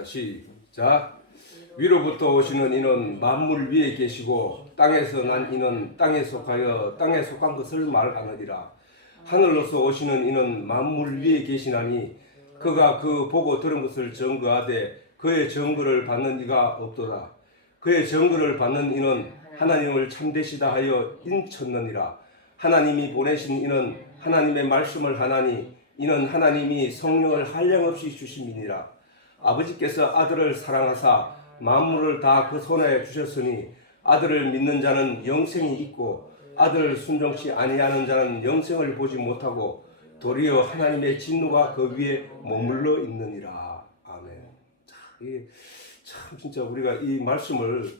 자, 시작. 위로부터 오시는 이는 만물 위에 계시고 땅에서 난 이는 땅에 속하여 땅에 속한 것을 말하느니라. 하늘로서 오시는 이는 만물 위에 계시나니 그가 그 보고 들은 것을 증거하되 그의 증거를 받는 이가 없도다. 그의 증거를 받는 이는 하나님을 참되시다 하여 인쳤느니라. 하나님이 보내신 이는 하나님의 말씀을 하나니 이는 하나님이 성령을 한량없이 주심이니라. 아버지께서 아들을 사랑하사 만물을 다 그 손에 주셨으니 아들을 믿는 자는 영생이 있고 아들을 순종치 아니하는 자는 영생을 보지 못하고 도리어 하나님의 진노가 그 위에 머물러 있느니라. 아멘. 참 진짜 우리가 이 말씀을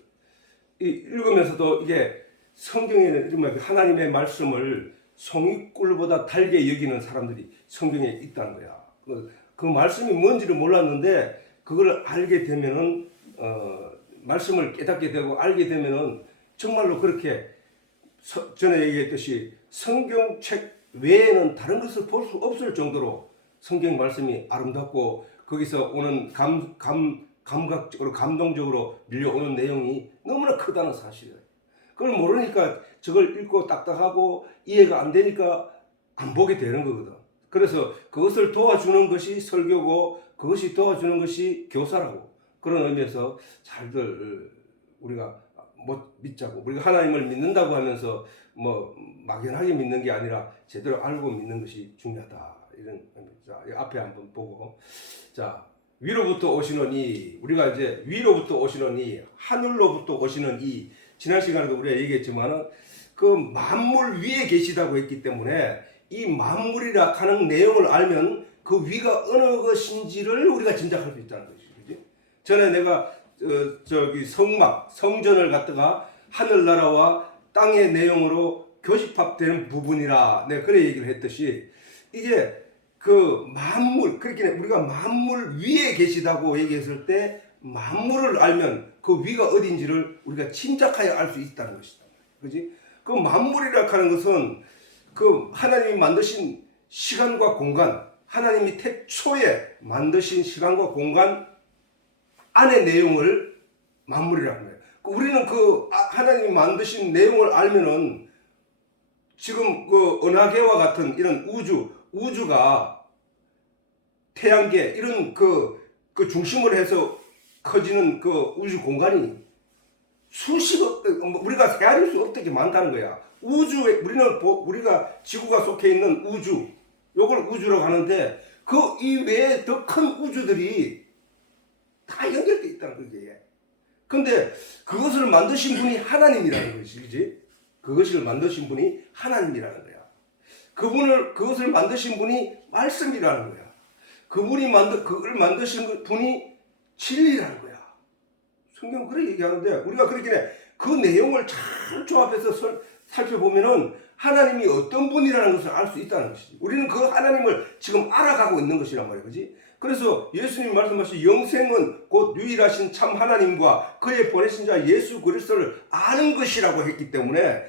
읽으면서도 이게 성경에는 정말 하나님의 말씀을 송이꿀보다 달게 여기는 사람들이 성경에 있다는 거야. 그 말씀이 뭔지를 몰랐는데 그걸 알게 되면은 말씀을 깨닫게 되고 알게 되면은 정말로 그렇게 전에 얘기했듯이 성경책 외에는 다른 것을 볼 수 없을 정도로 성경 말씀이 아름답고 거기서 오는 감각적으로 감동적으로 밀려오는 내용이 너무나 크다는 사실이에요. 그걸 모르니까 저걸 읽고 딱딱하고 이해가 안 되니까 안 보게 되는 거거든. 그래서 그것을 도와주는 것이 설교고 그것이 도와주는 것이 교사라고 그런 의미에서 잘들 우리가 못 믿자고 우리가 하나님을 믿는다고 하면서 뭐 막연하게 믿는 게 아니라 제대로 알고 믿는 것이 중요하다 이런 의미입니다. 앞에 한번 보고 자 위로부터 오시는 이 우리가 이제 위로부터 오시는 이 하늘로부터 오시는 이 지난 시간에도 우리가 얘기했지만은 그 만물 위에 계시다고 했기 때문에 이 만물이라 하는 내용을 알면 그 위가 어느 것인지를 우리가 짐작할 수 있다는 것이죠. 그렇지? 전에 내가 저기 성전을 갖다가 하늘나라와 땅의 내용으로 교집합되는 부분이라 내가 그래 얘기를 했듯이 이게 그 만물 그렇게 우리가 만물 위에 계시다고 얘기했을 때 만물을 알면 그 위가 어딘지를 우리가 짐작하여 알 수 있다는 것이다. 그렇지? 그 만물이라 하는 것은 그 하나님이 만드신 시간과 공간, 하나님이 태초에 만드신 시간과 공간 안의 내용을 만물이라고 합니다. 우리는 그 하나님이 만드신 내용을 알면은 지금 그 은하계와 같은 이런 우주가 태양계 이런 그 중심으로 해서 커지는 그 우주 공간이 수십억 우리가 헤아릴 수 없게 많다는 거야. 우주에 우리가 지구가 속해 있는 우주 요걸 우주라고 하는데 그 이외에 더 큰 우주들이 다 연결돼 있다는 거지. 근데 그것을 만드신 분이 하나님이라는 것이지, 그지? 그것을 만드신 분이 하나님이라는 거야. 그것을 만드신 분이 말씀이라는 거야. 그걸 만드신 분이 진리라는 거야. 성경 그렇게 얘기하는데 우리가 그렇게 그 내용을 잘 조합해서 살펴보면은 하나님이 어떤 분이라는 것을 알 수 있다는 것이지. 우리는 그 하나님을 지금 알아가고 있는 것이란 말이야. 그지? 그래서 예수님 말씀하신 영생은 곧 유일하신 참 하나님과 그의 보내신 자 예수 그리스도를 아는 것이라고 했기 때문에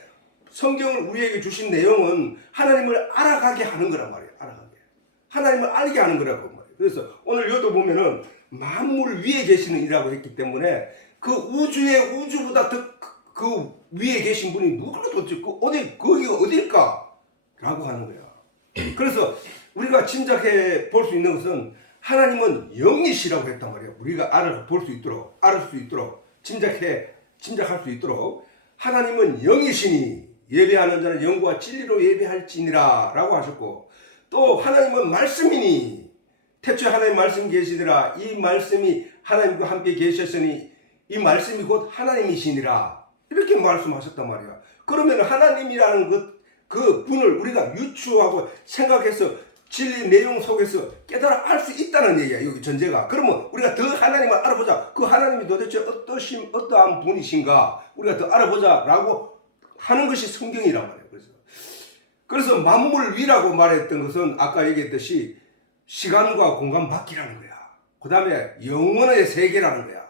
성경을 우리에게 주신 내용은 하나님을 알아가게 하는 거란 말이야. 알아가게. 하나님을 알게 하는 거라고 말이야. 그래서 오늘 여기도 보면은 만물 위에 계시는 이라고 했기 때문에 그 우주의 우주보다 더 그 위에 계신 분이 누구나 도대체 거기가 어딜까? 라고 하는 거야. 그래서 우리가 짐작해 볼 수 있는 것은 하나님은 영이시라고 했단 말이야. 우리가 알을 수 있도록 짐작할 수 있도록 하나님은 영이시니 예배하는 자는 영과 진리로 예배할지니라 라고 하셨고 또 하나님은 말씀이니 태초에 하나님 말씀이 계시더라. 이 말씀이 하나님과 함께 계셨으니 이 말씀이 곧 하나님이시니라. 이렇게 말씀하셨단 말이야. 그러면 하나님이라는 그 분을 우리가 유추하고 생각해서 진리 내용 속에서 깨달아 알 수 있다는 얘기야. 여기 전제가. 그러면 우리가 더 하나님을 알아보자. 그 하나님이 도대체 어떠한 분이신가 우리가 더 알아보자 라고 하는 것이 성경이란 말이야. 그래서 만물 위라고 말했던 것은 아까 얘기했듯이 시간과 공간 밖이라는 거야. 그 다음에 영원의 세계라는 거야.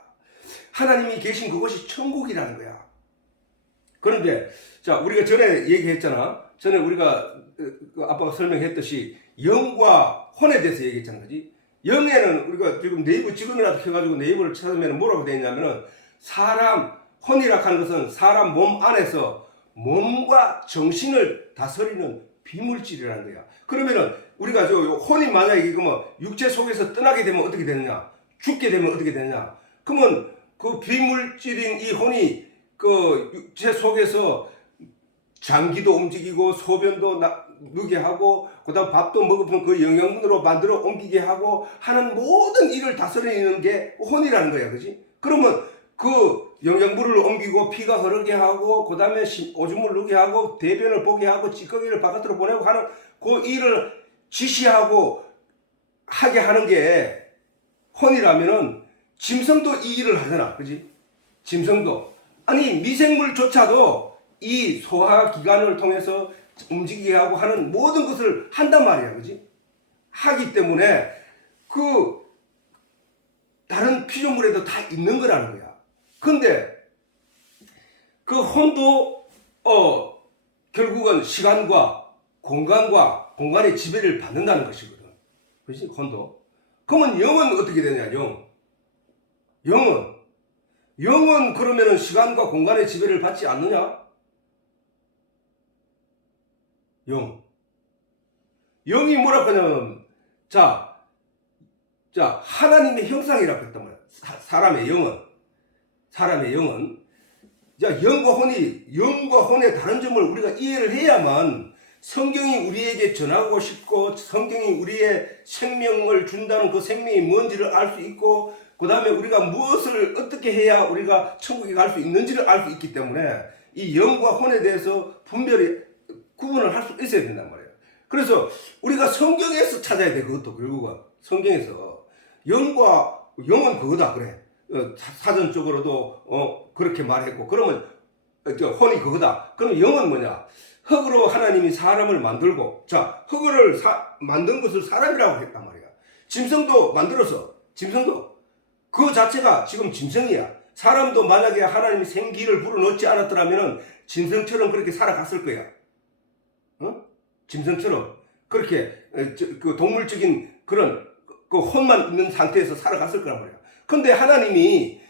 하나님이 계신 그곳이 천국이라는 거야. 그런데 자 우리가 전에 얘기했잖아. 전에 우리가 아빠가 설명했듯이 영과 혼에 대해서 얘기했잖아. 그지? 영에는 우리가 지금 네이버 지금이라도 켜가지고 네이버를 찾으면 뭐라고 되어 있냐면은 사람 혼이라 하는 것은 사람 몸 안에서 몸과 정신을 다스리는 비물질이라는 거야. 그러면은 우리가 저 혼이 만약에 이거 뭐 육체 속에서 떠나게 되면 어떻게 되느냐? 죽게 되면 어떻게 되느냐? 그러면 그 비물질인 이 혼이 그 육체 속에서 장기도 움직이고 소변도 누게 하고 그다음 밥도 먹으면 그 영양분으로 만들어 옮기게 하고 하는 모든 일을 다스리는 게 혼이라는 거야, 그지? 그러면 그 영양분을 옮기고 피가 흐르게 하고 그다음에 오줌을 누게 하고 대변을 보게 하고 찌꺼기를 바깥으로 보내고 하는 그 일을 지시하고 하게 하는 게 혼이라면은 짐승도 이 일을 하잖아, 그지? 짐승도 아니 미생물조차도 이 소화기관을 통해서 움직이게 하고 하는 모든 것을 한단 말이야, 그지? 하기 때문에 그 다른 피조물에도 다 있는 거라는 거야. 근데 그 혼도 결국은 시간과 공간의 지배를 받는다는 것이거든. 그렇지? 혼도. 그러면 영은 어떻게 되냐? 영은 그러면은 시간과 공간의 지배를 받지 않느냐? 영이 뭐라고 하냐면 자 하나님의 형상이라고 했단 말이야. 사람의 영은 영과 혼의 다른 점을 우리가 이해를 해야만 성경이 우리에게 전하고 싶고 성경이 우리의 생명을 준다는 그 생명이 뭔지를 알 수 있고 그 다음에 우리가 무엇을 어떻게 해야 우리가 천국에 갈 수 있는지를 알 수 있기 때문에 이 영과 혼에 대해서 분별이 구분을 할 수 있어야 된단 말이에요. 그래서 우리가 성경에서 찾아야 돼. 그것도 결국은 성경에서 영은 그거다 그래. 사전적으로도 그렇게 말했고 그러면 혼이 그거다. 그럼 영은 뭐냐? 흙으로 하나님이 사람을 만들고 흙을 만든 것을 사람이라고 했단 말이야. 짐승도 만들어서 짐승도 그 자체가 지금 짐승이야. 사람도 만약에 하나님이 생기를 불어넣지 않았더라면 짐승처럼 그렇게 살아갔을 거야. 짐승처럼 그렇게 그 동물적인 그런 그 혼만 있는 상태에서 살아갔을 거란 말이야. 근데 하나님이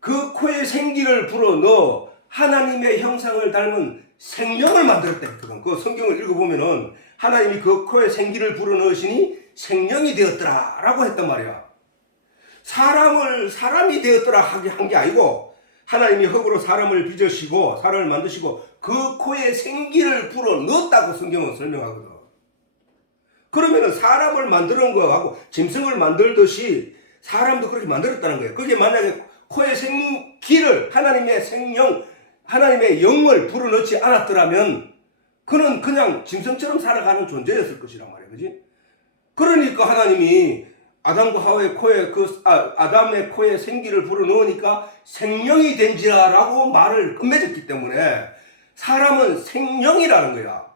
그 코에 생기를 불어넣어 하나님의 형상을 닮은 생명을 만들었대. 그 성경을 읽어보면은 하나님이 그 코에 생기를 불어넣으시니 생명이 되었더라 라고 했단 말이야. 사람이 되었더라 한 게 아니고 하나님이 흙으로 사람을 빚으시고 사람을 만드시고 그 코에 생기를 불어넣었다고 성경은 설명하거든. 그러면은 사람을 만드는 거하고 짐승을 만들듯이 사람도 그렇게 만들었다는 거예요. 그게 만약에 코에 생기를 하나님의 생명, 하나님의 영을 불어넣지 않았더라면 그는 그냥 짐승처럼 살아가는 존재였을 것이란 말이에요. 그지? 그러니까 하나님이 아담과 하와의 코에 아담의 코에 생기를 불어넣으니까 생명이 된지라라고 말을 끝맺었기 때문에 사람은 생명이라는 거야.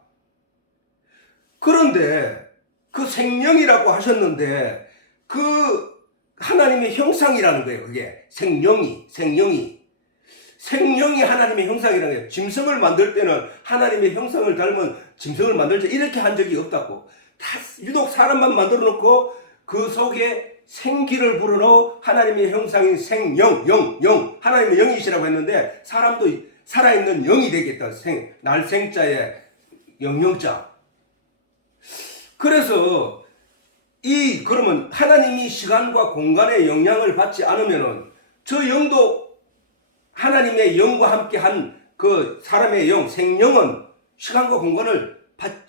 그런데 그 생명이라고 하셨는데 그 하나님의 형상이라는 거예요. 그게 생명이 하나님의 형상이라는 거예요. 짐승을 만들 때는 하나님의 형상을 닮은 짐승을 만들자 이렇게 한 적이 없다고. 유독 사람만 만들어 놓고 그 속에 생기를 불어넣어 하나님의 형상인 생영, 하나님의 영이시라고 했는데 사람도 살아있는 영이 되겠다. 날생자에 영영자. 그래서 그러면 하나님이 시간과 공간의 영향을 받지 않으면은 저 영도 하나님의 영과 함께 한 그 사람의 영, 생명은 시간과 공간을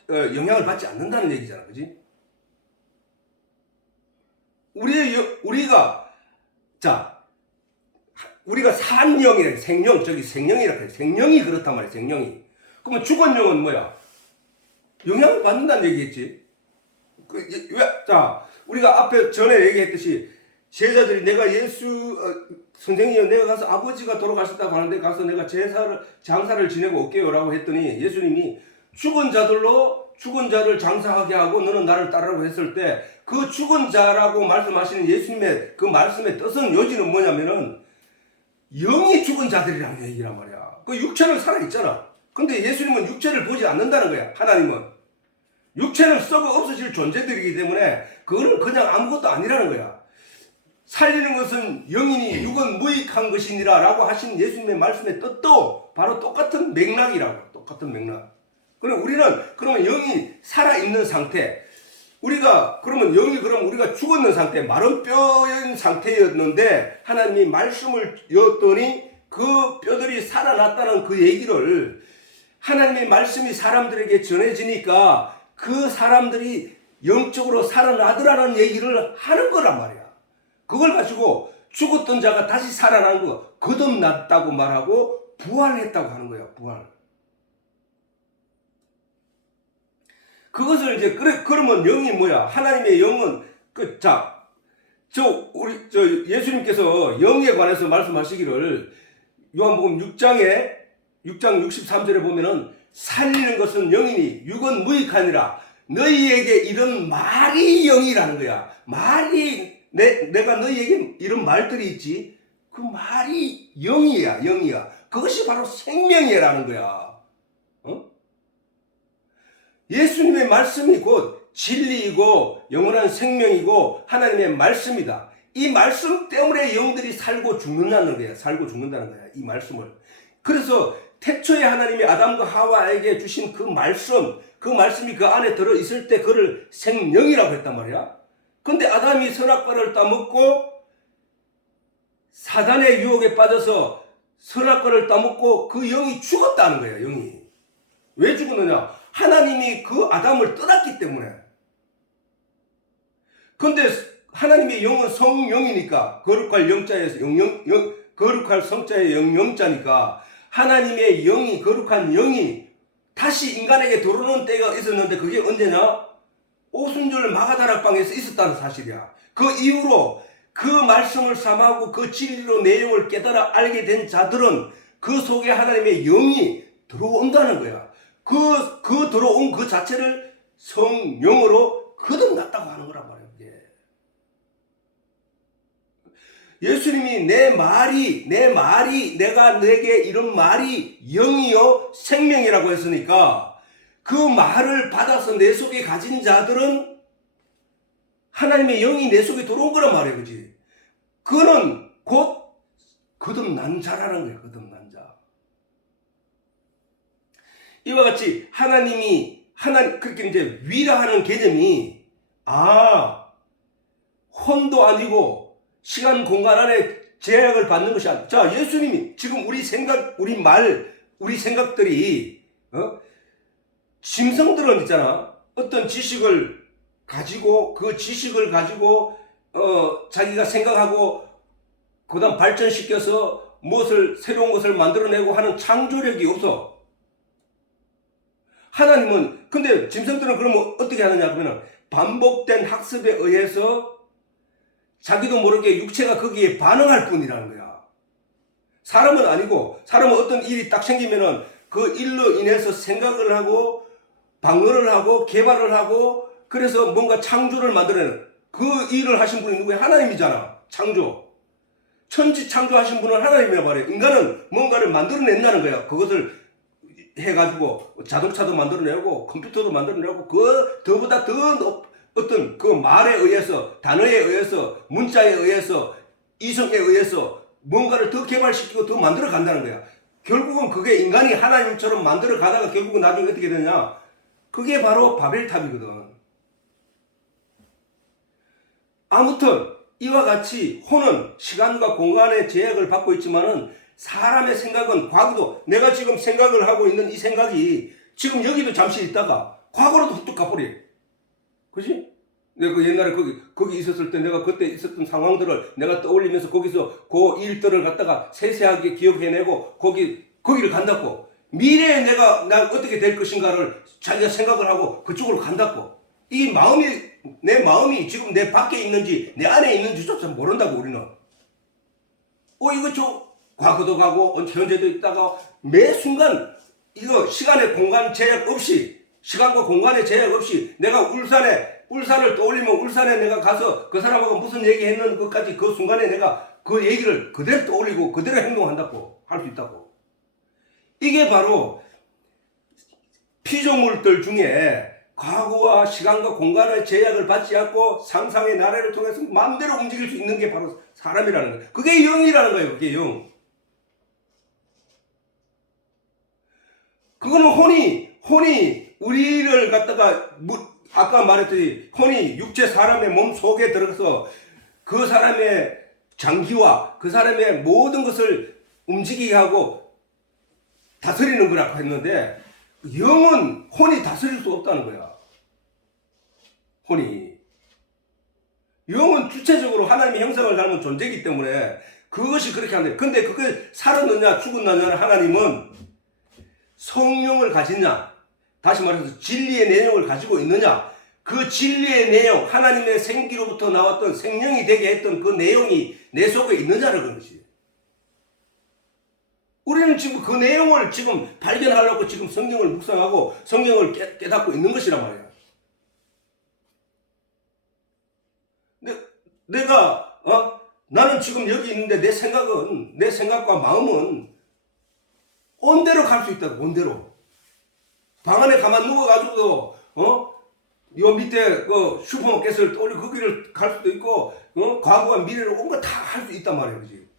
영향을 받지 않는다는 얘기잖아. 그지? 우리가 산 영이래. 생명이라 그래. 생명이 그렇단 말이야. 생명이. 그러면 죽은 영은 뭐야? 영향을 받는다는 얘기겠지. 우리가 앞에 전에 얘기했듯이 제자들이 내가 선생님 내가 가서 아버지가 돌아가셨다고 하는데 가서 내가 장사를 지내고 올게요라고 했더니 예수님이 죽은 자를 장사하게 하고 너는 나를 따르라고 했을 때 그 죽은 자라고 말씀하시는 예수님의 그 말씀의 뜻은 요지는 뭐냐면은 영이 죽은 자들이라는 얘기란 말이야. 그 육체는 살아있잖아. 근데 예수님은 육체를 보지 않는다는 거야. 하나님은. 육체는 썩어 없어질 존재들이기 때문에 그거는 그냥 아무것도 아니라는 거야. 살리는 것은 영이니 육은 무익한 것이니라 라고 하신 예수님의 말씀의 뜻도 바로 똑같은 맥락이라고. 똑같은 맥락. 그럼 우리는 그러면 영이 살아있는 상태, 우리가 그러면 영이 그러면 우리가 죽었는 상태, 마른 뼈인 상태였는데 하나님이 말씀을 였더니 그 뼈들이 살아났다는 그 얘기를 하나님의 말씀이 사람들에게 전해지니까 그 사람들이 영적으로 살아나더라는 얘기를 하는 거란 말이야. 그걸 가지고 죽었던 자가 다시 살아난 거 거듭났다고 말하고 부활했다고 하는 거야. 부활. 그것을 이제 그러면 영이 뭐야? 하나님의 영은 예수님께서 영에 관해서 말씀하시기를 요한복음 6장 63절에 보면은 살리는 것은 영이니 육은 무익하니라. 너희에게 이런 말이 영이라는 거야. 말이 내가 너희에게 이런 말들이 있지. 그 말이 영이야. 그것이 바로 생명이라는 거야. 예수님의 말씀이 곧 진리이고 영원한 생명이고 하나님의 말씀이다. 이 말씀 때문에 영들이 살고 죽는다는 거야. 이 말씀을. 그래서 태초에 하나님이 아담과 하와에게 주신 그 말씀이 그 안에 들어있을 때 그를 생명이라고 했단 말이야. 근데 아담이 선악과를 따먹고 사단의 유혹에 빠져서 선악과를 따먹고 그 영이 죽었다는 거야. 영이. 왜 죽었느냐? 하나님이 그 아담을 떠났기 때문에. 근데 하나님의 영은 성령이니까 거룩할 영자에서 거룩할 성자의 영자니까 하나님의 영이 거룩한 영이 다시 인간에게 들어오는 때가 있었는데 그게 언제냐? 오순절 마가다락방에서 있었다는 사실이야. 그 이후로 그 말씀을 삼하고 그 진리로 내용을 깨달아 알게 된 자들은 그 속에 하나님의 영이 들어온다는 거야. 그 들어온 그 자체를 성령으로 거듭났다고 하는 거란 말이에요. 예수님이 내가 내게 이런 말이 영이요 생명이라고 했으니까 그 말을 받아서 내 속에 가진 자들은 하나님의 영이 내 속에 들어온 거란 말이에요. 그지? 그는 곧 거듭난 자라는 거예요. 거듭난 자. 이와 같이 그렇게 이제 위라하는 개념이 혼도 아니고 시간 공간 안에 제약을 받는 것이 아니라, 자, 예수님이 지금 우리 생각들이 짐승들은 있잖아. 어떤 지식을 가지고 그 지식을 가지고 자기가 생각하고 그다음 발전시켜서 새로운 것을 만들어내고 하는 창조력이 없어. 하나님은 근데 짐승들은 그러면 어떻게 하느냐 그러면 반복된 학습에 의해서 자기도 모르게 육체가 거기에 반응할 뿐이라는 거야. 사람은 아니고, 사람은 어떤 일이 딱 생기면은 그 일로 인해서 생각을 하고 방언을 하고 개발을 하고 그래서 뭔가 창조를 만들어내는 그 일을 하신 분이 누구야? 하나님이잖아. 천지 창조하신 분은 하나님이란 말이야. 인간은 뭔가를 만들어낸다는 거야. 그것을 해가지고 자동차도 만들어내고 컴퓨터도 만들어내고 더보다 더 어떤 그 말에 의해서, 단어에 의해서, 문자에 의해서, 이성에 의해서 뭔가를 더 개발시키고 더 만들어 간다는 거야. 결국은 그게 인간이 하나님처럼 만들어 가다가 결국은 나중에 어떻게 되냐? 그게 바로 바벨탑이거든. 아무튼 이와 같이 혼은 시간과 공간의 제약을 받고 있지만은 사람의 생각은 과거도 내가 지금 생각을 하고 있는 이 생각이 지금 여기도 잠시 있다가 과거로도 훅 가버려. 그지? 내가 그 옛날에 거기 있었을 때 내가 그때 있었던 상황들을 내가 떠올리면서 거기서 그 일들을 갖다가 세세하게 기억해내고 거기를 간다고. 미래에 나 어떻게 될 것인가를 자기가 생각을 하고 그쪽으로 간다고. 내 마음이 지금 내 밖에 있는지 내 안에 있는지조차 모른다고 우리는. 과거도 가고 현재도 있다가 매 순간 이거 시간의 공간 제약 없이 시간과 공간의 제약 없이 내가 울산을 떠올리면 울산에 내가 가서 그 사람하고 무슨 얘기 했는 것까지 그 순간에 내가 그 얘기를 그대로 떠올리고 그대로 행동한다고 할 수 있다고. 이게 바로 피조물들 중에 과거와 시간과 공간의 제약을 받지 않고 상상의 나래를 통해서 마음대로 움직일 수 있는 게 바로 사람이라는 거예요. 그게 영이라는 거예요. 그게 영. 그거는 혼이 우리를 갖다가 아까 말했듯이 혼이 육체 사람의 몸 속에 들어가서 그 사람의 장기와 그 사람의 모든 것을 움직이게 하고 다스리는 거라고 했는데 영은 혼이 다스릴 수 없다는 거야. 혼이. 영은 주체적으로 하나님의 형상을 닮은 존재이기 때문에 그것이 그렇게 한대. 근데 그게 살았느냐 죽었느냐는 하나님은 성령을 가지냐, 다시 말해서 진리의 내용을 가지고 있느냐, 그 진리의 내용, 하나님의 생기로부터 나왔던 생명이 되게 했던 그 내용이 내 속에 있느냐를 그런 것이에요. 우리는 지금 그 내용을 지금 발견하려고 지금 성경을 묵상하고 성경을 깨닫고 있는 것이란 말이야. 내가 나는 지금 여기 있는데 내 생각과 마음은 온대로 갈 수 있다고. 온대로. 방 안에 가만 누워가지고도 요 밑에 그 슈퍼마켓을 우리 거기를 갈 수도 있고 과거와 미래를 온 거 다 할 수 있단 말이에요. 그지?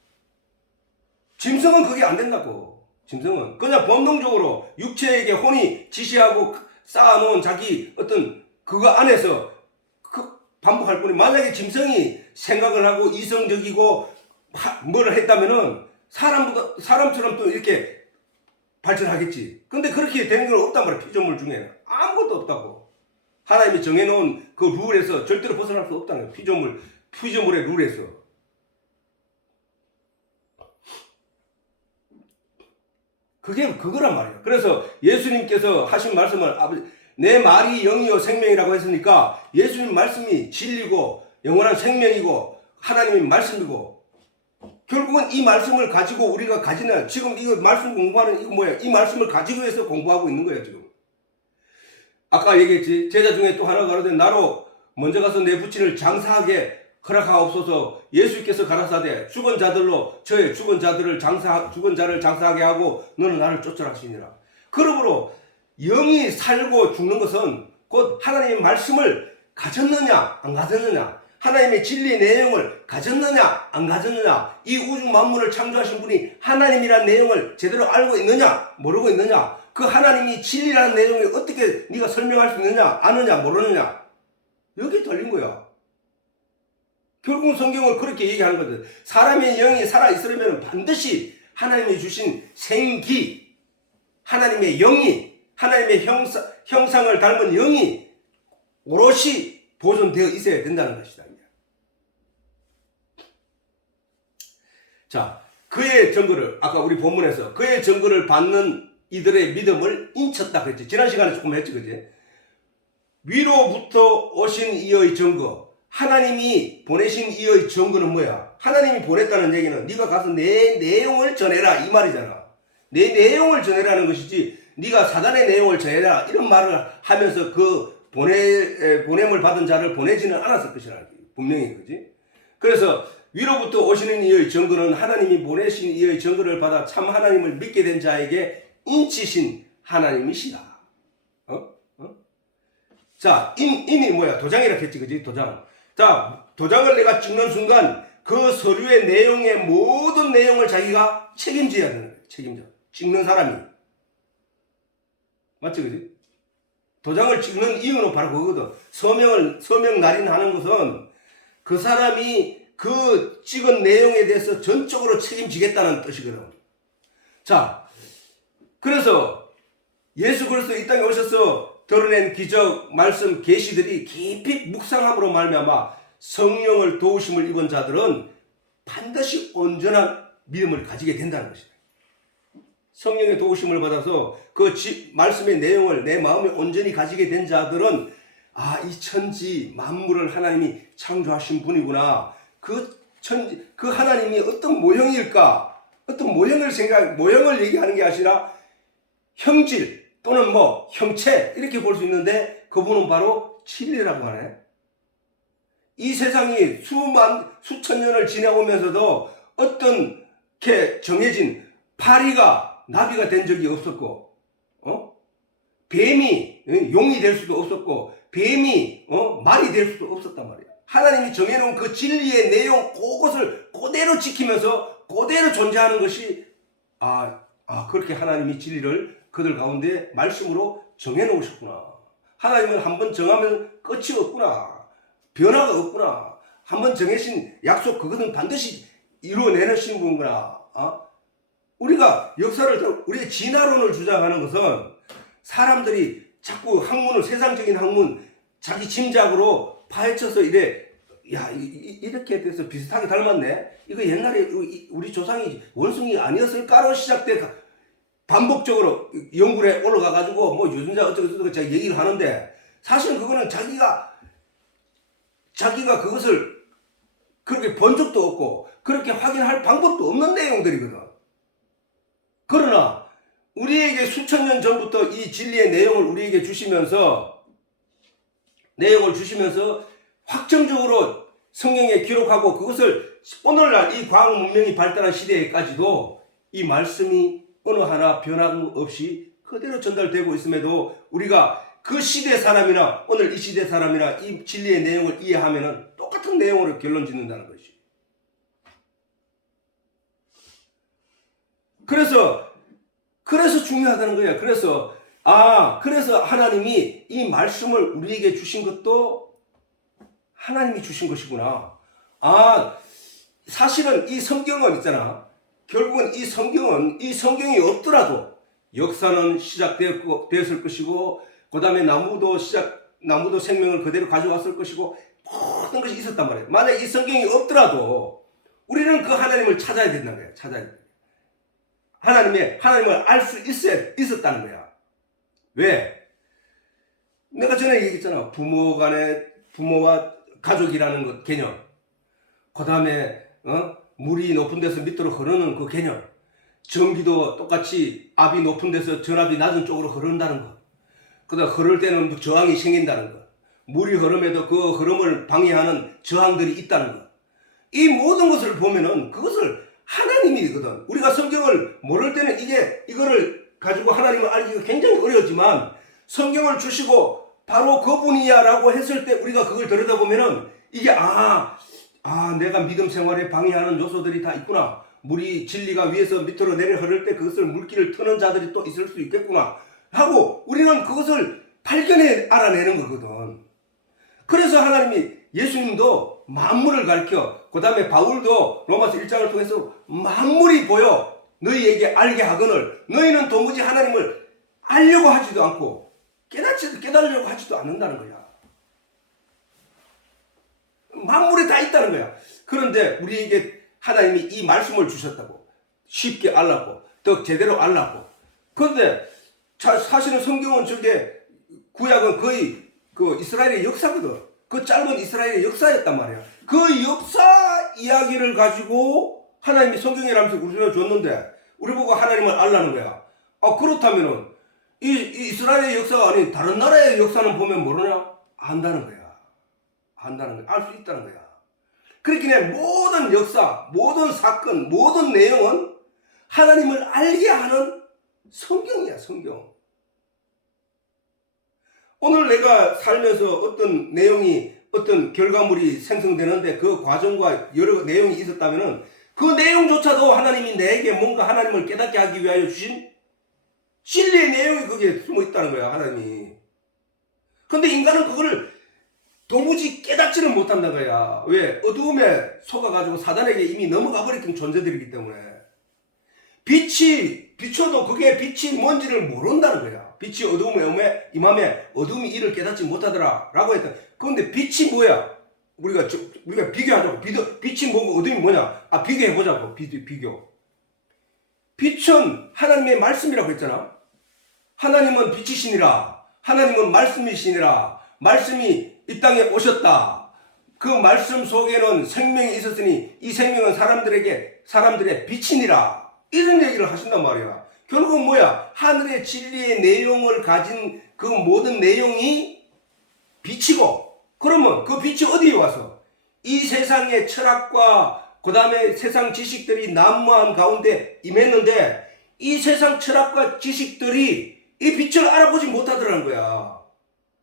짐승은 그게 안 된다고. 짐승은 그냥 본능적으로 육체에게 혼이 지시하고 쌓아놓은 자기 어떤 그거 안에서 반복할 뿐이, 만약에 짐승이 생각을 하고 이성적이고 뭐를 했다면은 사람처럼 또 이렇게 발전하겠지. 근데 그렇게 되는 건 없단 말이야. 피조물 중에는 아무것도 없다고. 하나님이 정해놓은 그 룰에서 절대로 벗어날 수 없다는 거야. 피조물의 룰에서. 그거란 말이야. 그래서 예수님께서 하신 말씀을 내 말이 영이요 생명이라고 했으니까 예수님 말씀이 진리고 영원한 생명이고 하나님의 말씀이고, 결국은 이 말씀을 가지고 우리가 가지는, 지금 이거 말씀 공부하는 이거 뭐야? 이 말씀을 가지고 해서 공부하고 있는 거예요. 지금 아까 얘기했지. 제자 중에 또 하나가 가로되 나로 먼저 가서 내 부친을 장사하게 허락하옵소서. 예수께서 가라사대 죽은 자들로 저의 죽은 자를 장사하게 하고 너는 나를 쫓으라 하시니라. 그러므로 영이 살고 죽는 것은 곧 하나님의 말씀을 가졌느냐 안 가졌느냐, 하나님의 진리의 내용을 가졌느냐 안 가졌느냐, 이 우주 만물을 창조하신 분이 하나님이라는 내용을 제대로 알고 있느냐 모르고 있느냐, 그 하나님이 진리라는 내용을 어떻게 네가 설명할 수 있느냐 아느냐 모르느냐, 여기 달린 거야. 결국은 성경을 그렇게 얘기하는 거죠. 사람의 영이 살아있으려면 반드시 하나님이 주신 생기, 하나님의 영이, 하나님의 형상을 닮은 영이 오롯이 보존되어 있어야 된다는 것이다. 자, 그의 증거를, 아까 우리 본문에서 그의 증거를 받는 이들의 믿음을 인쳤다 그랬지. 지난 시간에 조금 했지, 그지? 위로부터 오신 이의 증거, 하나님이 보내신 이의 증거는 뭐야? 하나님이 보냈다는 얘기는 네가 가서 내 내용을 전해라 이 말이잖아. 내 내용을 전해라는 것이지 네가 사단의 내용을 전해라 이런 말을 하면서 그 보냄을 받은 자를 보내지는 않았을 것이라, 분명히. 그지? 그래서 위로부터 오시는 이의 증거는 하나님이 보내신 이의 증거를 받아 참 하나님을 믿게 된 자에게 인치신 하나님이시다. 자, 인이 뭐야? 도장이라 했지, 그지? 도장. 자, 도장을 내가 찍는 순간 그 서류의 내용의 모든 내용을 자기가 책임져야 되는 거예요. 책임져. 찍는 사람이. 맞지, 그지? 도장을 찍는 이유는 바로 그거거든. 서명 날인하는 것은 그 사람이 그 찍은 내용에 대해서 전적으로 책임지겠다는 뜻이거든. 자, 그래서 예수 그리스도 이 땅에 오셔서 드러낸 기적, 말씀, 계시들이 깊이 묵상함으로 말미암아 성령을 도우심을 입은 자들은 반드시 온전한 믿음을 가지게 된다는 것이다. 성령의 도우심을 받아서 그 말씀의 내용을 내 마음에 온전히 가지게 된 자들은 이 천지 만물을 하나님이 창조하신 분이구나. 그 하나님이 어떤 모형일까? 어떤 모형을 얘기하는 게 아니라 형질 또는 형체 이렇게 볼 수 있는데 그분은 바로 진리라고 하네. 이 세상이 수천 년을 지나오면서도 어떤 게 정해진 파리가 나비가 된 적이 없었고, 뱀이 용이 될 수도 없었고 뱀이 말이 될 수도 없었단 말이야. 하나님이 정해놓은 그 진리의 내용 그것을 그대로 지키면서 그대로 존재하는 것이 그렇게 하나님이 진리를 그들 가운데 말씀으로 정해놓으셨구나. 하나님은 한번 정하면 끝이 없구나. 변화가 없구나. 한번 정해진 약속 그것은 반드시 이루어내시는 분구나. 우리가 역사를 우리의 진화론을 주장하는 것은 사람들이 자꾸 학문을 세상적인 학문 자기 짐작으로 파헤쳐서 이렇게 돼서 비슷하게 닮았네. 이거 옛날에 우리 조상이 원숭이 아니었을까로 시작돼 반복적으로 연구에 올라가 가지고 뭐 유전자 어쩌고 제가 얘기를 하는데 사실은 그거는 자기가 그것을 그렇게 본 적도 없고 그렇게 확인할 방법도 없는 내용들이거든. 그러나 우리에게 수천 년 전부터 이 진리의 내용을 우리에게 주시면서 확정적으로 성경에 기록하고 그것을 오늘날 이 과학 문명이 발달한 시대에까지도 이 말씀이 어느 하나 변함 없이 그대로 전달되고 있음에도 우리가 그 시대 사람이나 오늘 이 시대 사람이나 이 진리의 내용을 이해하면은 똑같은 내용으로 결론 짓는다는 것이. 그래서 중요하다는 거야. 그래서 하나님이 이 말씀을 우리에게 주신 것도 하나님이 주신 것이구나. 사실은 이 성경은 있잖아. 결국은 이 성경이 없더라도 역사는 시작되었을 것이고, 그 다음에 나무도 생명을 그대로 가져왔을 것이고, 모든 것이 있었단 말이에요. 만약 이 성경이 없더라도 우리는 그 하나님을 찾아야 된다는 거예요. 찾아야 돼. 하나님을 알 수 있었다는 거야. 왜? 내가 전에 얘기했잖아. 부모와 가족이라는 것 개념. 그 다음에 물이 높은 데서 밑으로 흐르는 그 개념. 전기도 똑같이 압이 높은 데서 전압이 낮은 쪽으로 흐른다는 것. 그 다음 흐를 때는 저항이 생긴다는 것. 물이 흐름에도 그 흐름을 방해하는 저항들이 있다는 것. 이 모든 것을 보면은 그것을 하나님이거든. 우리가 성경을 모를 때는 이거를 가지고 하나님을 알기가 굉장히 어려웠지만 성경을 주시고 바로 그분이야라고 했을 때 우리가 그걸 들여다보면은 이게 내가 믿음 생활에 방해하는 요소들이 다 있구나. 물이 진리가 위에서 밑으로 내려 흐를 때 그것을 물기를 트는 자들이 또 있을 수 있겠구나 하고 우리는 그것을 알아내는 거거든. 그래서 하나님이 예수님도 만물을 가르쳐, 그 다음에 바울도 로마서 1장을 통해서 만물이 보여 너희에게 알게 하거늘 너희는 도무지 하나님을 알려고 하지도 않고 깨달으려고 하지도 않는다는 거야. 만물에 다 있다는 거야. 그런데 우리에게 하나님이 이 말씀을 주셨다고. 쉽게 알라고. 더 제대로 알라고. 그런데 사실은 성경은 구약은 거의 그 이스라엘의 역사거든. 그 짧은 이스라엘의 역사였단 말이야. 그 역사 이야기를 가지고 하나님이 성경이라면서 우리를 줬는데 우리 보고 하나님을 알라는 거야. 그렇다면은 이 이스라엘의 역사가 아닌 다른 나라의 역사는 보면 모르냐? 안다는 거야. 알 수 있다는 거야. 그렇긴 해. 모든 역사, 모든 사건, 모든 내용은 하나님을 알게 하는 성경이야, 성경. 오늘 내가 살면서 어떤 내용이, 어떤 결과물이 생성되는데 그 과정과 여러 내용이 있었다면은 그 내용조차도 하나님이 내게 뭔가 하나님을 깨닫게 하기 위하여 주신 진리의 내용이 거기에 숨어 있다는 거야, 하나님이. 근데 인간은 그거를 도무지 깨닫지는 못한다는 거야. 왜? 어두움에 속아가지고 사단에게 이미 넘어가 버린 존재들이기 때문에. 비춰도 그게 빛이 뭔지를 모른다는 거야. 빛이 어두움에 임함에 어두움이 이를 깨닫지 못하더라 라고 했다. 그런데 빛이 뭐야? 우리가 비교하자고. 빛이 뭐고 어두움이 뭐냐? 비교해보자고. 비교. 빛은 하나님의 말씀이라고 했잖아. 하나님은 빛이시니라. 하나님은 말씀이시니라. 말씀이 이 땅에 오셨다. 그 말씀 속에는 생명이 있었으니 이 생명은 사람들의 빛이니라. 이런 얘기를 하신단 말이야. 결국은 뭐야? 하늘의 진리의 내용을 가진 그 모든 내용이 빛이고, 그러면 그 빛이 어디에 와서? 이 세상의 철학과 그 다음에 세상 지식들이 난무한 가운데 임했는데 이 세상 철학과 지식들이 이 빛을 알아보지 못하더라는 거야.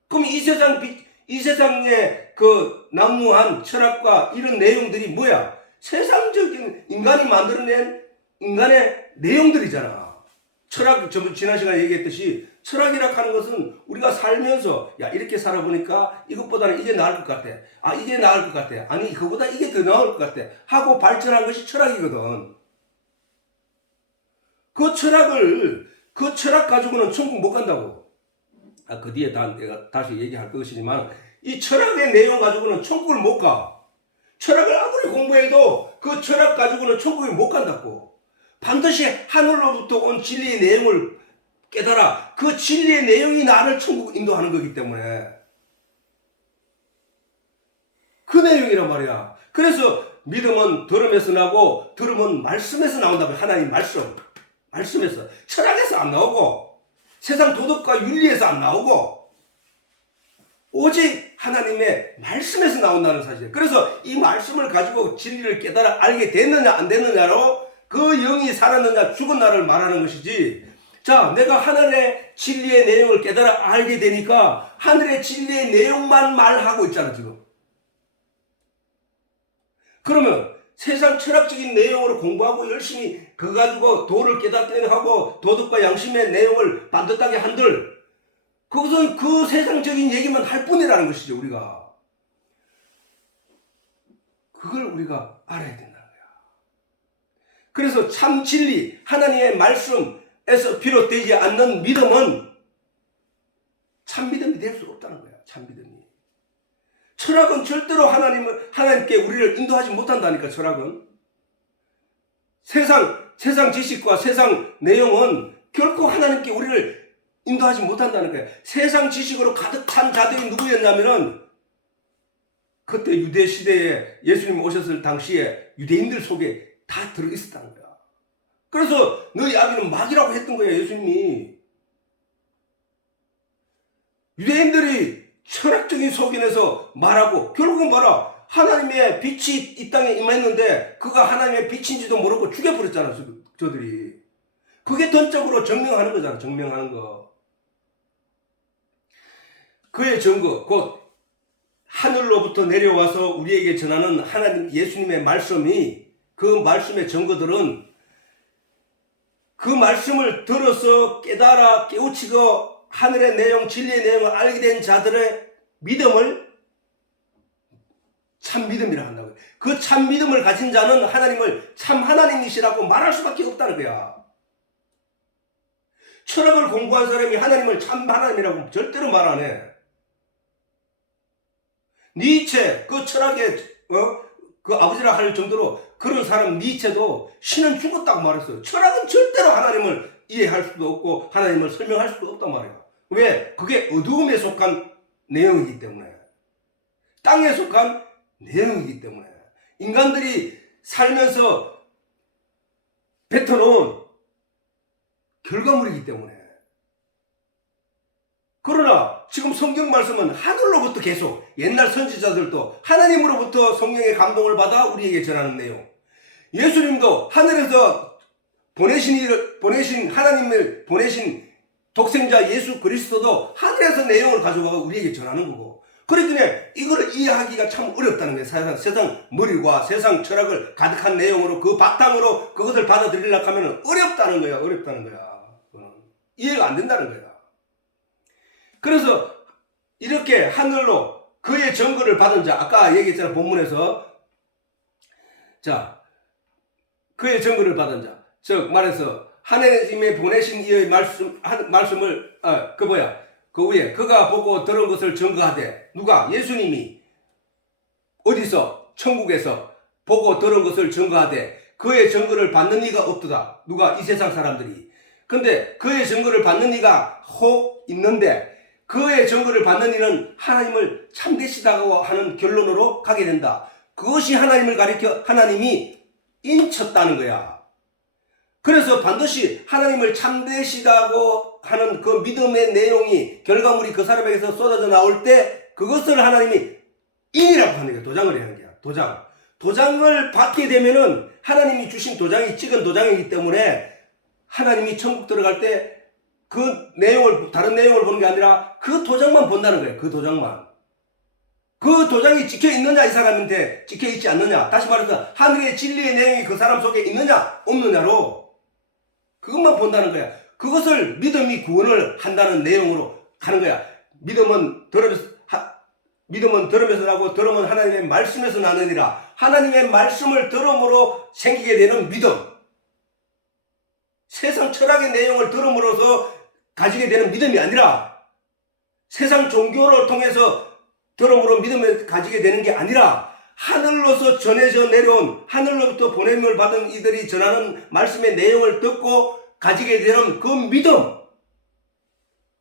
그럼 이 세상의 그 난무한 철학과 이런 내용들이 뭐야? 세상적인 인간이 만들어낸 인간의 내용들이잖아. 철학, 지난 시간에 얘기했듯이 철학이라 하는 것은 우리가 살면서 야 이렇게 살아보니까 이것보다는 이게 나을 것 같아. 아 이게 나을 것 같아. 아니 그거보다 이게 더 나을 것 같아. 하고 발전한 것이 철학이거든. 그 철학 가지고는 천국 못 간다고. 그 뒤에 내가 다시 얘기할 것이지만 이 철학의 내용 가지고는 천국을 못 가. 철학을 아무리 공부해도 그 철학 가지고는 천국에 못 간다고. 반드시 하늘로부터 온 진리의 내용을 깨달아. 그 진리의 내용이 나를 천국 인도하는 거기 때문에 그 내용이란 말이야. 그래서 믿음은 들음에서 나고 들음은 말씀에서 나온다고. 하나님 말씀에서. 철학에서 안 나오고 세상 도덕과 윤리에서 안 나오고 오직 하나님의 말씀에서 나온다는 사실. 그래서 이 말씀을 가지고 진리를 깨달아 알게 됐느냐 안 됐느냐로 그 영이 살았느냐 죽었나를 말하는 것이지. 자, 내가 하늘의 진리의 내용을 깨달아 알게 되니까 하늘의 진리의 내용만 말하고 있잖아 지금. 그러면 세상 철학적인 내용으로 공부하고 열심히 그거 가지고 도를 깨닫게 하고 도덕과 양심의 내용을 반듯하게 한들 그것은 그 세상적인 얘기만 할 뿐이라는 것이죠. 우리가 그걸 우리가 알아야 된다는 거야. 그래서 참 진리 하나님의 말씀에서 비롯되지 않는 믿음은 참 믿음이 될 수 없다는 거야. 참 믿음이. 철학은 절대로 하나님께 우리를 인도하지 못한다니까. 철학은 세상 지식과 세상 내용은 결코 하나님께 우리를 인도하지 못한다는 거예요. 세상 지식으로 가득한 자들이 누구였냐면은 그때 유대 시대에 예수님 오셨을 당시에 유대인들 속에 다 들어있었다는 거야. 그래서 너희 아비는 마귀라고 했던 거예요. 예수님이. 유대인들이 철학적인 속인에서 말하고 결국은 봐라. 하나님의 빛이 이 땅에 임했는데 그가 하나님의 빛인지도 모르고 죽여버렸잖아. 저들이. 그게 전적으로 증명하는 거잖아. 증명하는 거. 그의 증거 곧 하늘로부터 내려와서 우리에게 전하는 하나님 예수님의 말씀이 그 말씀의 증거들은 그 말씀을 들어서 깨달아 깨우치고 하늘의 내용, 진리의 내용을 알게 된 자들의 믿음을 참 믿음이라 한다고요. 그 참 믿음을 가진 자는 하나님을 참 하나님이시라고 말할 수밖에 없다는 거야. 철학을 공부한 사람이 하나님을 참 하나님이라고 절대로 말 안 해. 니체, 그 철학의 그 아버지라 할 정도로 그런 사람 니체도 신은 죽었다고 말했어요. 철학은 절대로 하나님을 이해할 수도 없고 하나님을 설명할 수도 없단 말이에요. 왜? 그게 어두움에 속한 내용이기 때문에. 땅에 속한 내용이기 때문에. 인간들이 살면서 뱉어놓은 결과물이기 때문에. 그러나 지금 성경 말씀은 하늘로부터 계속 옛날 선지자들도 하나님으로부터 성령의 감동을 받아 우리에게 전하는 내용. 예수님도 하늘에서 보내신 하나님을 보내신 독생자 예수 그리스도도 하늘에서 내용을 가져가고 우리에게 전하는 거고. 그러니까 이거를 이해하기가 참 어렵다는 거예요. 세상 머리와 세상 철학을 가득한 내용으로 그 바탕으로 그것을 받아들이려고 하면 어렵다는 거야. 어렵다는 거야. 이해가 안 된다는 거야. 그래서 이렇게 하늘로 그의 증거를 받은 자, 아까 얘기했잖아 본문에서. 자, 그의 증거를 받은 자, 즉 말해서 하나님이 보내신 이의 말씀을 그 위에 그가 보고 들은 것을 증거하되. 누가? 예수님이 어디서? 천국에서 보고 들은 것을 증거하되 그의 증거를 받는 이가 없도다. 누가? 이 세상 사람들이. 근데 그의 증거를 받는 이가 혹 있는데 그의 증거를 받는 이는 하나님을 참되시다고 하는 결론으로 가게 된다. 그것이 하나님을 가리켜 하나님이 인쳤다는 거야. 그래서 반드시 하나님을 참되시다고 하는 그 믿음의 내용이 결과물이 그 사람에게서 쏟아져 나올 때 그것을 하나님이 인이라고 하는 거야. 도장을 하는 거야. 도장을 받게 되면은 하나님이 주신 도장이 찍은 도장이기 때문에 하나님이 천국 들어갈 때 그 내용을, 다른 내용을 보는 게 아니라 그 도장만 본다는 거예요. 그 도장만. 그 도장이 찍혀 있느냐, 이 사람한테 찍혀 있지 않느냐. 다시 말해서 하늘의 진리의 내용이 그 사람 속에 있느냐, 없느냐로 그것만 본다는 거야. 그것을 믿음이 구원을 한다는 내용으로 가는 거야. 믿음은 들으면서 나고 들으면 하나님의 말씀에서 나느니라. 하나님의 말씀을 들음으로 생기게 되는 믿음. 세상 철학의 내용을 들음으로써 가지게 되는 믿음이 아니라, 세상 종교를 통해서 들음으로 믿음을 가지게 되는 게 아니라, 하늘로서 전해져 내려온, 하늘로부터 보냄을 받은 이들이 전하는 말씀의 내용을 듣고 가지게 되는 그 믿음,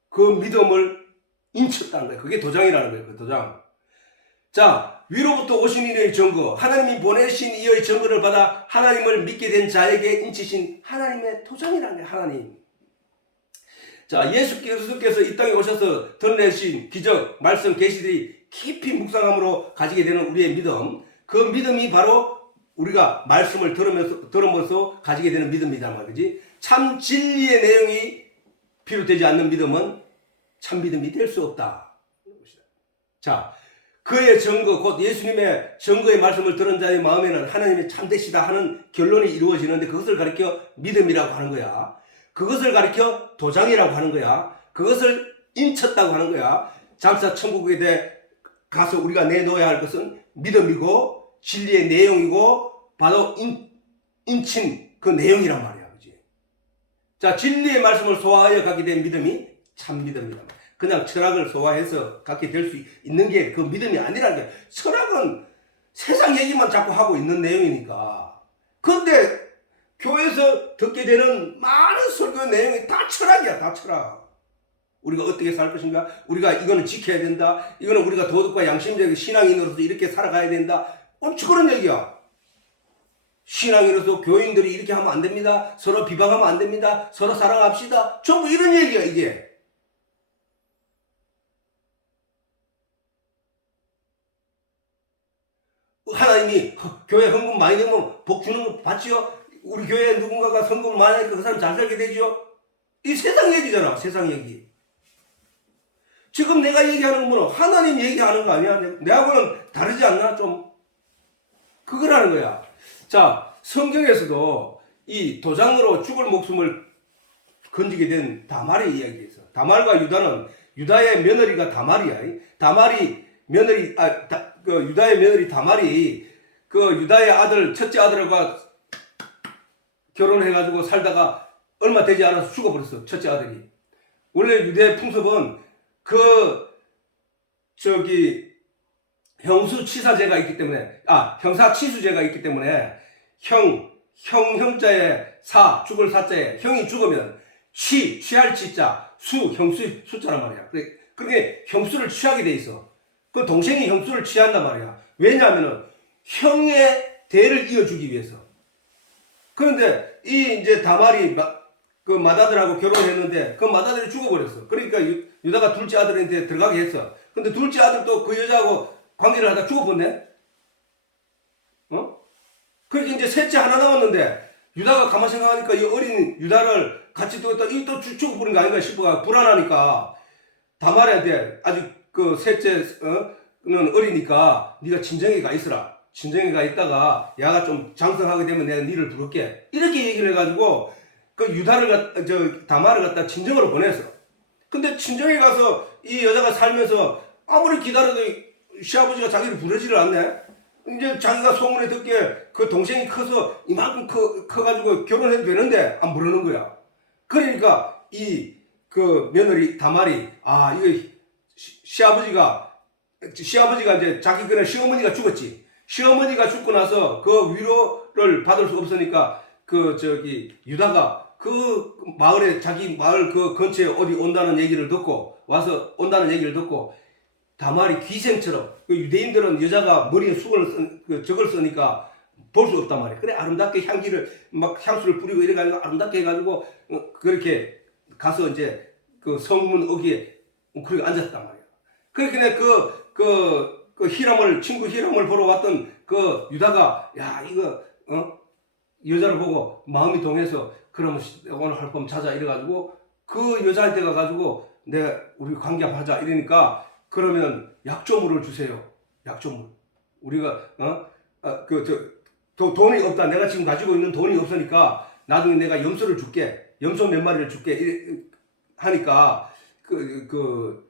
그 믿음을 인쳤다는 거예요. 그게 도장이라는 거예요. 그 도장. 자, 위로부터 오신 이의 증거, 하나님이 보내신 이의 증거를 받아 하나님을 믿게 된 자에게 인치신 하나님의 도장이라는 거예요. 하나님. 자, 예수께서 이 땅에 오셔서 드러내신 기적, 말씀, 계시들이 깊이 묵상함으로 가지게 되는 우리의 믿음, 그 믿음이 바로 우리가 말씀을 들으면서 가지게 되는 믿음이란 말이지. 참 진리의 내용이 비롯되지 않는 믿음은 참 믿음이 될 수 없다. 자, 그의 증거, 곧 예수님의 증거의 말씀을 들은 자의 마음에는 하나님이 참되시다 하는 결론이 이루어지는데, 그것을 가리켜 믿음이라고 하는 거야. 그것을 가리켜 도장이라고 하는 거야. 그것을 인쳤다고 하는 거야. 장차 천국에 가서 우리가 내놓아야 할 것은 믿음이고 진리의 내용이고 바로 인친 그 내용이란 말이야. 그지? 자, 진리의 말씀을 소화하여 갖게 된 믿음이 참 믿음이다. 그냥 철학을 소화해서 갖게 될 수 있는 게 그 믿음이 아니라는 게, 철학은 세상 얘기만 자꾸 하고 있는 내용이니까. 근데 교회에서 듣게 되는 많은 설교 내용이 다 철학이야. 다 철학. 우리가 어떻게 살 것인가, 우리가 이거는 지켜야 된다, 이거는 우리가 도덕과 양심적인 신앙인으로서 이렇게 살아가야 된다, 엄청 그런 얘기야. 신앙인으로서 교인들이 이렇게 하면 안 됩니다, 서로 비방하면 안 됩니다, 서로 사랑합시다, 전부 이런 얘기야. 이게 하나님이 교회 헌금 많이 내면 복 주는 거 받지요? 우리 교회에 누군가가 헌금을 많이 하니까 그 사람 잘 살게 되지요? 이 세상 얘기잖아. 세상 얘기. 지금 내가 얘기하는 거는 하나님 얘기하는 거 아니야? 내하고는 다르지 않나? 좀 그거라는 거야. 자, 성경에서도 이 도장으로 죽을 목숨을 건지게 된 다말의 이야기가 있어. 다말과 유다는, 유다의 며느리가 다말이야. 다말이 며느리, 유다의 며느리 다말이 그 유다의 아들, 첫째 아들과 결혼해가지고 살다가 얼마 되지 않아서 죽어버렸어. 첫째 아들이. 원래 유대의 풍습은 형수치사제가 있기 때문에, 형사치수제가 있기 때문에, 형자에 사, 죽을 사자에, 형이 죽으면 취할 치자, 형수 숫자란 말이야. 그렇게 형수를 취하게 돼 있어. 그 동생이 형수를 취한단 말이야. 왜냐하면은 형의 대를 이어주기 위해서. 그런데 이제 다말이 그 맏아들하고 결혼했는데 그 맏아들이 죽어버렸어. 그러니까 유다가 둘째 아들한테 들어가게 했어. 근데 둘째 아들도 그 여자하고 관계를 하다 죽어버렸네. 그렇게 이제 셋째 하나 남았는데, 유다가 가만히 생각하니까 이 어린 유다를 같이 두었다, 또 죽어버린 거 아닌가 싶어가 불안하니까 다말한테, 아직 그 셋째는 어리니까 네가 친정에 가 있으라. 친정에 가 있다가 야가 좀 장성하게 되면 내가 니를 부를게. 이렇게 얘기를 해가지고 그 다말을 갖다 친정으로 보냈어. 근데 친정에 가서 이 여자가 살면서 아무리 기다려도 시아버지가 자기를 부르지를 않네. 이제 자기가 소문에 듣기에 그 동생이 커서 이만큼 커가지고 결혼해도 되는데 안 부르는 거야. 그러니까 그 며느리 다말이, 이거 시아버지가 이제 자기 그날 시어머니가 죽었지. 시어머니가 죽고 나서 그 위로를 받을 수 없으니까 유다가 그 마을에, 자기 마을 그 근처에 어디 온다는 얘기를 듣고 다말이 귀생처럼, 그 유대인들은 여자가 머리에 적을 쓰니까 볼 수 없단 말이야. 그래, 아름답게 향수를 뿌리고 이래가지고 아름답게 해가지고 그렇게 가서 이제 그 성문 어귀에 그렇게 앉았단 말이야. 그렇게 친구 히람을 보러 왔던 그 유다가, 여자를 보고 마음이 동해서, 그러면 오늘 할 거면 자자 이래가지고 그 여자한테 가가지고 내가 우리 관계하자 이러니까 그러면 약조물을 주세요. 약조물. 우리가 돈이 없다. 내가 지금 가지고 있는 돈이 없으니까 나중에 내가 염소를 줄게. 염소 몇 마리를 줄게. 하니까 그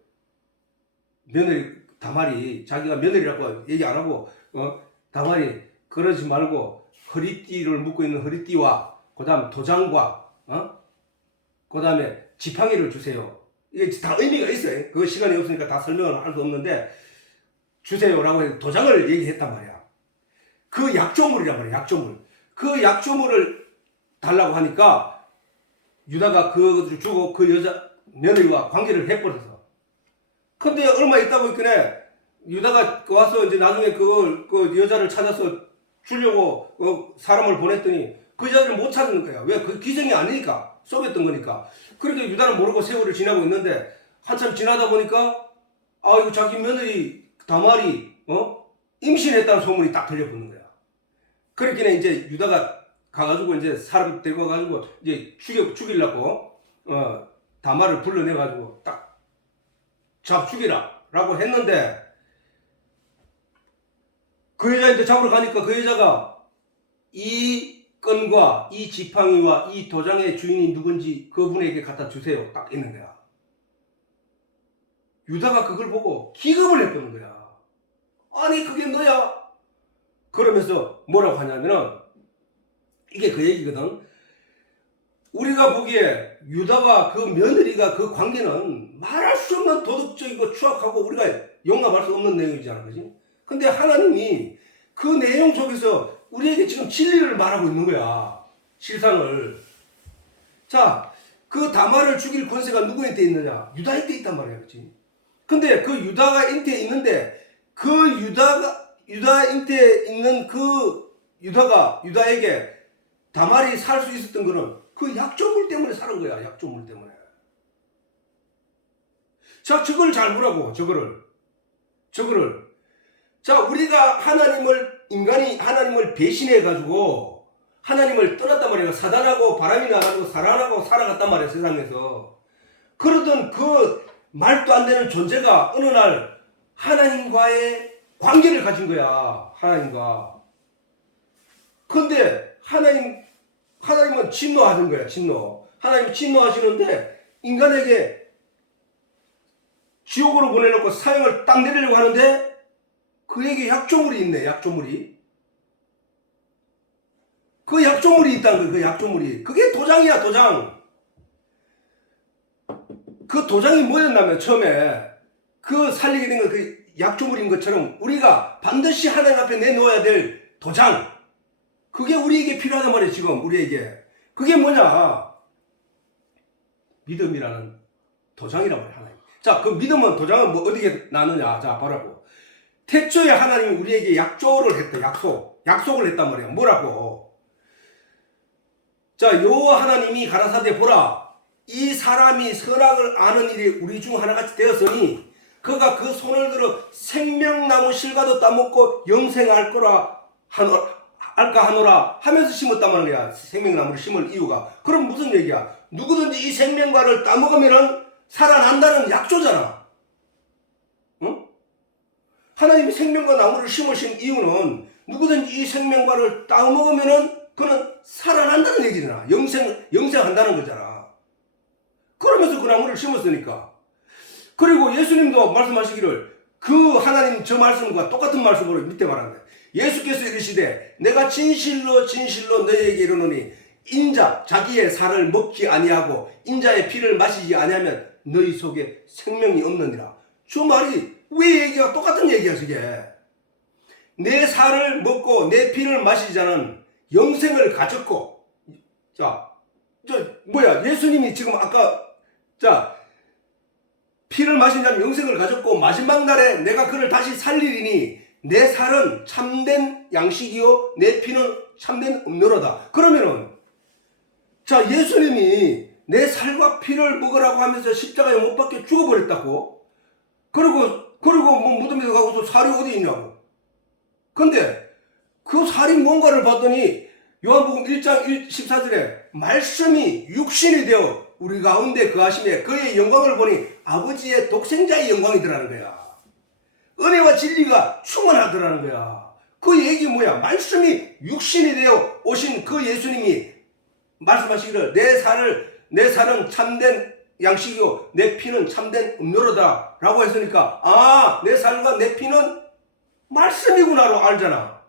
며느리 다말이 자기가 며느리라고 얘기 안 하고 다말이 그러지 말고 허리띠를 묶고 있는 허리띠와 그다음 도장과 그다음에 지팡이를 주세요. 이게 다 의미가 있어요. 그 시간이 없으니까 다 설명을 할 수 없는데 주세요라고 해서 도장을 얘기했단 말이야. 그 약조물이란 말이야. 약조물. 그 약조물을 달라고 하니까 유다가 그것을 주고 그 여자 며느리와 관계를 해버렸어. 근데 얼마 있다 보니까 유다가 와서 이제 나중에 그 여자를 찾아서 주려고 사람을 보냈더니 그 여자를 못 찾는 거야. 왜? 그 기생이 아니니까. 속였던 거니까. 그러니까 유다는 모르고 세월을 지나고 있는데 한참 지나다 보니까 이거 자기 며느리 다말이 임신했다는 소문이 딱 들려붙는 거야. 그렇기는 이제 유다가 가가지고 이제 사람 데리고 가가지고 이제 죽이려고 다말을 불러내가지고 딱 죽이라라고 했는데 그 여자한테 잡으러 가니까 그 여자가 이 건과 이 지팡이와 이 도장의 주인이 누군지 그분에게 갖다 주세요. 딱 있는 거야. 유다가 그걸 보고 기겁을 했다는 거야. 아니 그게 너야? 그러면서 뭐라고 하냐면은 이게 그 얘기거든. 우리가 보기에 유다와 그 며느리가 그 관계는 말할 수 없는 도덕적이고 추악하고 우리가 용납할 수 없는 내용이잖아. 그지? 근데 하나님이 그 내용 속에서 우리에게 지금 진리를 말하고 있는 거야. 실상을. 자, 그 다말을 죽일 권세가 누구한테 있느냐? 유다한테 있단 말이야. 그치? 근데 그 유다가 인태에 있는데 그 유다한테 있는 그 유다에게 다말이 살 수 있었던 거는 그 약조물 때문에 사는 거야. 약조물 때문에. 자, 저걸 잘 보라고. 저거를. 자, 우리가 인간이 하나님을 배신해가지고 하나님을 떠났단 말이야. 사단하고 바람이 나가지고 사랑하고 살아갔단 말이야. 세상에서. 그러던 그 말도 안 되는 존재가 어느 날 하나님과의 관계를 가진 거야. 하나님과. 근데 하나님은 진노하는 거야. 진노. 하나님 진노하시는데 인간에게 지옥으로 보내놓고 사형을 딱 내리려고 하는데 그에게 약조물이 있네. 약조물이. 그 약조물이 있다는 거야. 그 약조물이. 그게 도장이야. 도장. 그 도장이 뭐였냐면 처음에 그 살리게 된 건 그 약조물인 것처럼 우리가 반드시 하나님 앞에 내놓아야 될 도장. 그게 우리에게 필요하단 말이에요. 지금 우리에게. 그게 뭐냐. 믿음이라는 도장이란 말이야. 하나님. 자, 그 믿음은 도장은 뭐 어디게 나누냐. 자, 바라고. 태초에 하나님이 우리에게 약조를 했다. 약속을 했단 말이야. 뭐라고. 자, 여호와 하나님이 가라사대 보라. 이 사람이 선악을 아는 일이 우리 중 하나같이 되었으니 그가 그 손을 들어 생명나무 실과도 따먹고 영생할 거라 알까 하노라 하면서 심었단 말이야. 생명나무를 심을 이유가. 그럼 무슨 얘기야? 누구든지 이 생명과를 따먹으면은 살아난다는 약조잖아. 응? 하나님이 생명과 나무를 심으신 이유는 누구든지 이 생명과를 따먹으면은 그는 살아난다는 얘기잖아. 영생한다는 거잖아. 그러면서 그 나무를 심었으니까. 그리고 예수님도 말씀하시기를 그 하나님 저 말씀과 똑같은 말씀으로 밑에 말합니다. 예수께서 이르시되 내가 진실로 너희에게 이르노니 인자 자기의 살을 먹지 아니하고 인자의 피를 마시지 아니하면 너희 속에 생명이 없느니라. 저 말이 왜 얘기가 똑같은 얘기야. 저게 내 살을 먹고 내 피를 마시자는 영생을 가졌고. 자, 예수님이 지금 아까 피를 마신 자는 영생을 가졌고 마지막 날에 내가 그를 다시 살리리니 내 살은 참된 양식이요 내 피는 참된 음료로다. 그러면은 예수님이 내 살과 피를 먹으라고 하면서 십자가에 못 박혀 죽어버렸다고. 그리고 뭐 무덤에 가고서 살이 어디 있냐고. 근데 그 살이 뭔가를 봤더니 요한복음 1장 14절에 말씀이 육신이 되어 우리 가운데 거하시며 그의 영광을 보니 아버지의 독생자의 영광이더라는 거야. 은혜와 진리가 충만하더라는 거야. 그 얘기 뭐야? 말씀이 육신이 되어 오신 그 예수님이 말씀하시기를 내 살은 참된 양식이요 내 피는 참된 음료로다 라고 했으니까 아, 내 살과 내 피는 말씀이구나로 알잖아.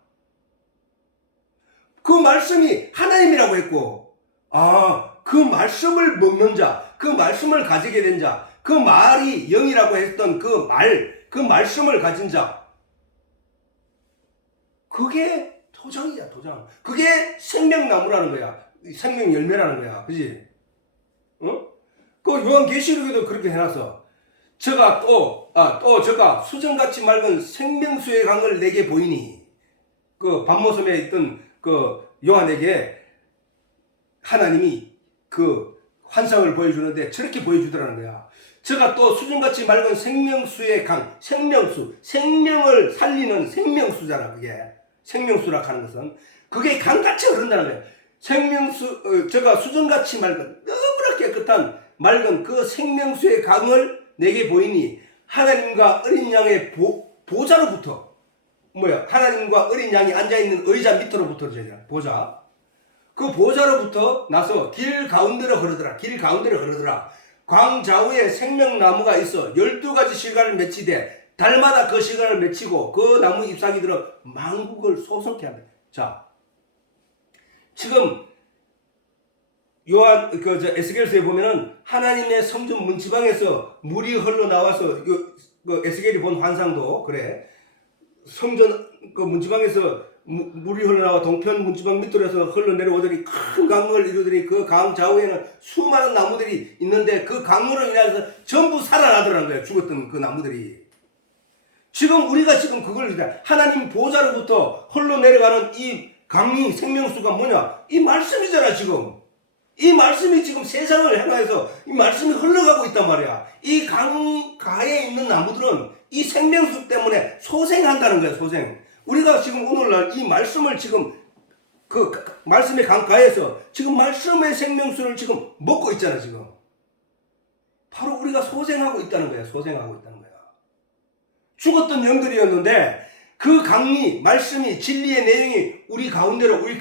그 말씀이 하나님이라고 했고 아, 그 말씀을 먹는 자, 그 말씀을 가지게 된 자, 그 말이 영이라고 했던 그 말씀을 가진 자, 그게 도장이야, 도장. 그게 생명나무라는 거야. 생명 열매라는 거야. 그지? 어? 그 요한계시록에도 그렇게 해놨어. 저가 저가 수정같이 맑은 생명수의 강을 내게 보이니, 그 밤모섬에 있던 그 요한에게 하나님이 그 환상을 보여주는데 저렇게 보여주더라는 거야. 저가 또 수정같이 맑은 생명수의 강, 생명을 살리는 생명수잖아. 그게 생명수라 하는 것은 그게 강같이 흐른다는 거야. 저가 수정같이 맑은 너무나 깨끗한 맑은 그 생명수의 강을 내게 보이니 하나님과 어린 양의 보좌로부터 하나님과 어린 양이 앉아있는 의자 밑으로부터 보좌, 그 보좌로부터 나서 길 가운데로 흐르더라. 광좌우에 생명나무가 있어 12가지 실과를 맺히되 달마다 그 실과를 맺히고 그 나무 잎사귀 들어 만국을 소성케 한다. 자, 지금 에스겔서에 보면은 하나님의 성전 문지방에서 물이 흘러나와서 에스겔이 본 환상도 그래. 성전 그 문지방에서 물이 흘러나와 동편 문지방 밑으로 해서 흘러내려오더니 큰 강을 이루더니 그 강 좌우에는 수많은 나무들이 있는데 그 강으로 인해서 전부 살아나더라는 거예요. 죽었던 그 나무들이. 지금 우리가 지금 그걸 하나님 보좌로부터 흘러내려가는 이 강이 생명수가 뭐냐? 이 말씀이잖아. 지금 이 말씀이 지금 세상을 향해서 이 말씀이 흘러가고 있단 말이야. 이 강가에 있는 나무들은 이 생명수 때문에 소생한다는 거야. 소생. 우리가 지금 오늘날 이 말씀을 지금 그 말씀의 강가에서 지금 말씀의 생명수를 지금 먹고 있잖아. 지금 바로 우리가 소생하고 있다는 거야. 소생하고 있다는 거야. 죽었던 영들이었는데 그 강이 말씀이 진리의 내용이 우리 가운데로 우리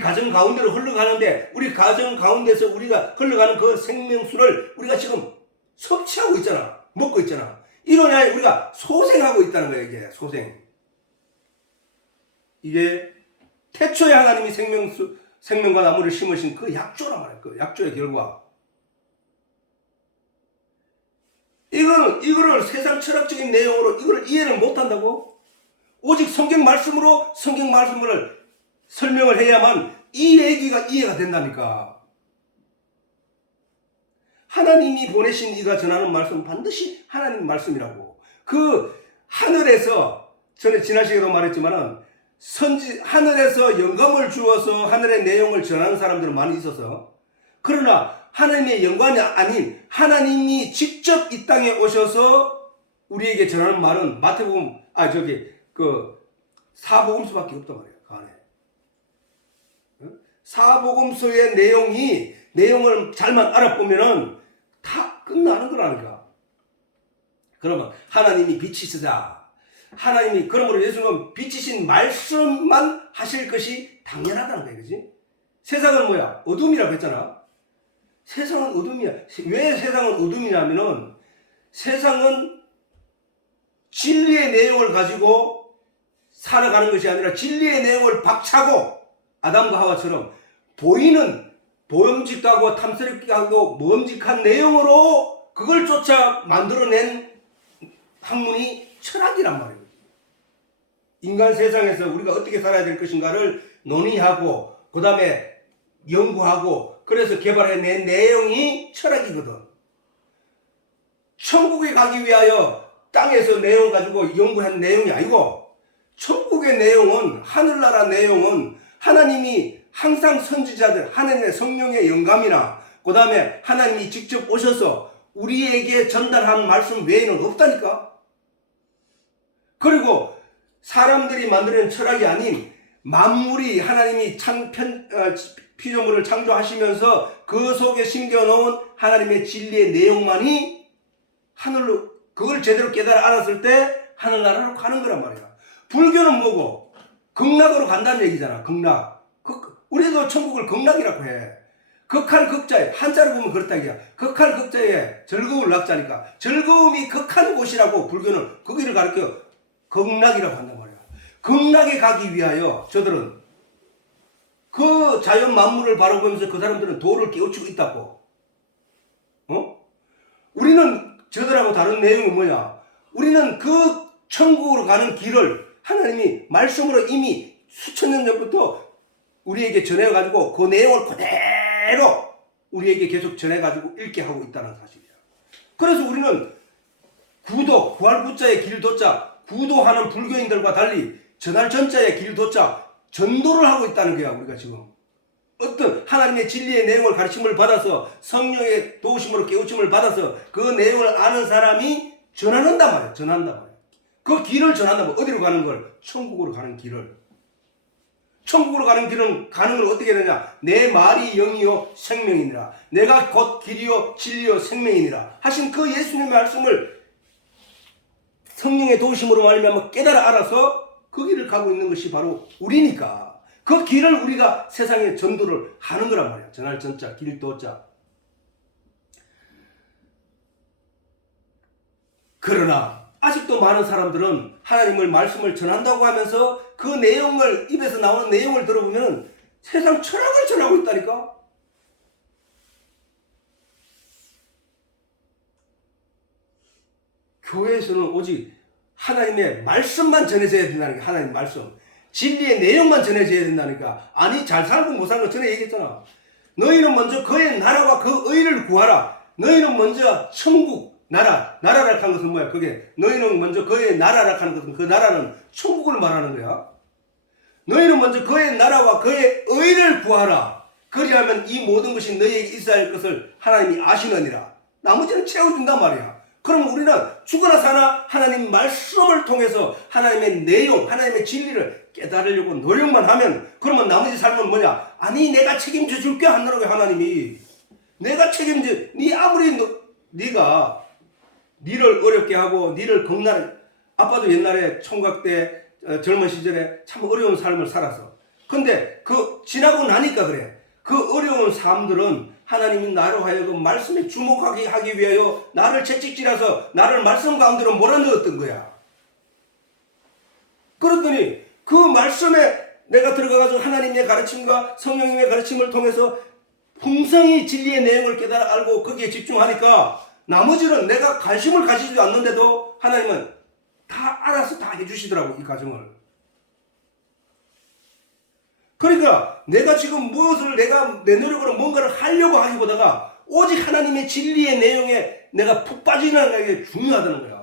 가정 가운데로 흘러가는데 우리 가정 가운데서 우리가 흘러가는 그 생명수를 우리가 지금 섭취하고 있잖아. 먹고 있잖아. 이러냐 우리가 소생하고 있다는 거예요. 이게 소생. 이게 태초에 하나님이 생명과 나무를 심으신 그 약조란 말이야. 그 약조의 결과. 이거를 세상 철학적인 내용으로 이거를 이해를 못한다고? 오직 성경 말씀을 설명을 해야만 이 얘기가 이해가 된다니까. 하나님이 보내신 이가 전하는 말씀은 반드시 하나님 말씀이라고. 그 하늘에서 전에 지난 시간에도 말했지만은 하늘에서 영감을 주어서 하늘의 내용을 전하는 사람들은 많이 있어서, 그러나 하나님의 영광이 아닌 하나님이 직접 이 땅에 오셔서 우리에게 전하는 말은 마태복음 사복음서밖에 없단 말이에요. 그 안에 사복음서의 내용을 잘만 알아보면은 다 끝나는 거라니까. 그러면 하나님이 빛이시다. 하나님이 그러므로 예수님은 빛이신 말씀만 하실 것이 당연하다는 거예요. 그지? 세상은 뭐야? 어둠이라고 했잖아. 세상은 어둠이야. 왜 세상은 어둠이냐면은 세상은 진리의 내용을 가지고 살아가는 것이 아니라 진리의 내용을 박차고 아담과 하와처럼 보이는 보염직도 하고 탐스럽게 하고 모험직한 내용으로 그걸 쫓아 만들어낸 학문이 철학이란 말이에요. 인간 세상에서 우리가 어떻게 살아야 될 것인가를 논의하고 그 다음에 연구하고 그래서 개발해낸 내용이 철학이거든. 천국에 가기 위하여 땅에서 내용 가지고 연구한 내용이 아니고 천국의 내용은 하늘나라 내용은 하나님이 항상 선지자들 하나님의 성령의 영감이나 그 다음에 하나님이 직접 오셔서 우리에게 전달한 말씀 외에는 없다니까. 그리고 사람들이 만들어낸 철학이 아닌 만물이 하나님이 피조물을 창조하시면서 그 속에 심겨놓은 하나님의 진리의 내용만이 하늘로 그걸 제대로 깨달아 알았을 때 하늘나라로 가는 거란 말이야. 불교는 뭐고? 극락으로 간다는 얘기잖아. 극락. 우리도 천국을 극락이라고 해. 극할 극자에 한자로 보면 그렇다 이야. 극할 극자에 즐거울 낙자니까 즐거움이 극한 곳이라고 불교는 거기를 가르쳐 극락이라고 한단 말이야. 극락에 가기 위하여 저들은 그 자연 만물을 바라보면서 그 사람들은 도를 깨우치고 있다고. 우리는 저들하고 다른 내용이 뭐냐? 우리는 그 천국으로 가는 길을 하나님이 말씀으로 이미 수천 년 전부터 우리에게 전해가지고 그 내용을 그대로 우리에게 계속 전해가지고 읽게 하고 있다는 사실이야. 그래서 우리는 구도, 구할 구자의 길 도자, 구도하는 불교인들과 달리 전할 전자의 길 도자, 전도를 하고 있다는 거야. 우리가 지금 어떤 하나님의 진리의 내용을 가르침을 받아서 성령의 도우심으로 깨우침을 받아서 그 내용을 아는 사람이 전한단 말이야. 전한단 말이야. 그 길을 전한단 말이야. 어디로 가는 걸? 천국으로 가는 길을. 천국으로 가는 길은 가는 걸 어떻게 되냐? 내 말이 영이요 생명이니라. 내가 곧 길이요 진리요 생명이니라 하신 그 예수님의 말씀을 성령의 도우심으로 말미암아 깨달아 알아서 그 길을 가고 있는 것이 바로 우리니까 그 길을 우리가 세상에 전도를 하는 거란 말이야. 전할 전자, 길 도자. 그러나 아직도 많은 사람들은 하나님의 말씀을 전한다고 하면서 그 내용을 입에서 나오는 내용을 들어보면 세상 철학을 전하고 있다니까. 교회에서는 오직 하나님의 말씀만 전해져야 된다는 게 하나님 말씀. 진리의 내용만 전해져야 된다니까. 아니 잘 살고 못 사는 거 전에 얘기했잖아. 너희는 먼저 그의 나라와 그 의를 구하라. 너희는 먼저 천국 나라라 하는 것은 뭐야? 그게 너희는 먼저 그의 나라라 하는 것은 그 나라는 천국을 말하는 거야. 너희는 먼저 그의 나라와 그의 의를 구하라. 그리하면 이 모든 것이 너희에게 있어야 할 것을 하나님이 아시느니라. 나머지는 채워준단 말이야. 그럼 우리는 죽으나 사나 하나님 말씀을 통해서 하나님의 내용, 하나님의 진리를 깨달으려고 노력만 하면 그러면 나머지 삶은 뭐냐? 아니 내가 책임져 줄게 하느라고 하나님이. 내가 책임져. 네 아무리 네가 니를 어렵게 하고 니를 겁나게. 아빠도 옛날에 총각 때 젊은 시절에 참 어려운 삶을 살았어. 근데 그 지나고 나니까 그래. 그 어려운 삶들은 하나님이 나로 하여금 말씀에 주목하게 하기 위하여 나를 채찍질해서 나를 말씀 가운데로 몰아넣었던 거야. 그랬더니 그 말씀에 내가 들어가서 하나님의 가르침과 성령님의 가르침을 통해서 풍성히 진리의 내용을 깨달아 알고 거기에 집중하니까 나머지는 내가 관심을 가지지도 않는데도 하나님은 다 알아서 다 해주시더라고. 이 과정을. 그러니까 내가 지금 무엇을 내가 내 노력으로 뭔가를 하려고 하기보다가 오직 하나님의 진리의 내용에 내가 푹 빠지는 게 중요하다는 거야.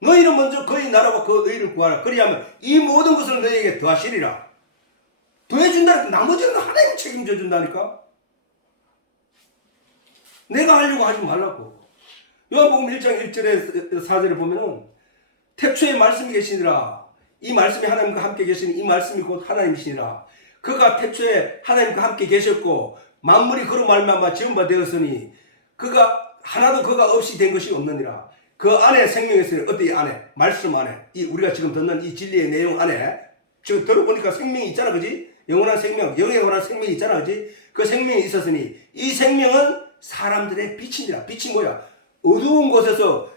너희는 먼저 그의 나라와 그 의를 구하라. 그리하면 이 모든 것을 너희에게 더하시리라. 더해준다니까. 나머지는 하나님 책임져 준다니까. 내가 하려고 하지 말라고. 요한복음 1장 1절에 4절에 보면은 태초에 말씀이 계시니라. 이 말씀이 하나님과 함께 계시니 이 말씀이 곧 하나님이시니라. 그가 태초에 하나님과 함께 계셨고 만물이 그로 말미암아 지음바 되었으니 그가 하나도 그가 없이 된 것이 없느니라. 그 안에 생명이 있어요. 어디 안에? 말씀 안에. 이 우리가 지금 듣는 이 진리의 내용 안에 지금 들어보니까 생명이 있잖아, 그지? 영원한 생명, 영원한 생명이 있잖아, 그지? 그 생명이 있었으니 이 생명은 사람들의 빛이니라. 빛이 뭐야? 어두운 곳에서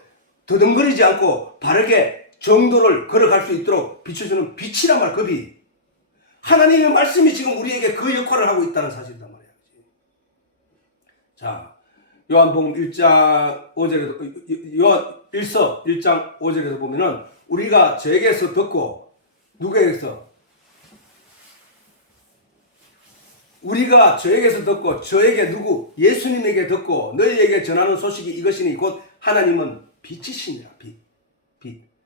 더듬거리지 않고 바르게 정도를 걸어갈 수 있도록 비춰주는 빛이란 말이야. 그 빛. 하나님의 말씀이 지금 우리에게 그 역할을 하고 있다는 사실이란 말이야. 자, 요한복음 1장 5절에도 요한 1서 1장 5절에서 보면은 우리가 저에게서 듣고 누구에게서? 우리가 저에게서 듣고 저에게 누구? 예수님에게 듣고 너희에게 전하는 소식이 이것이니 곧 하나님은 빛이시니라. 빛.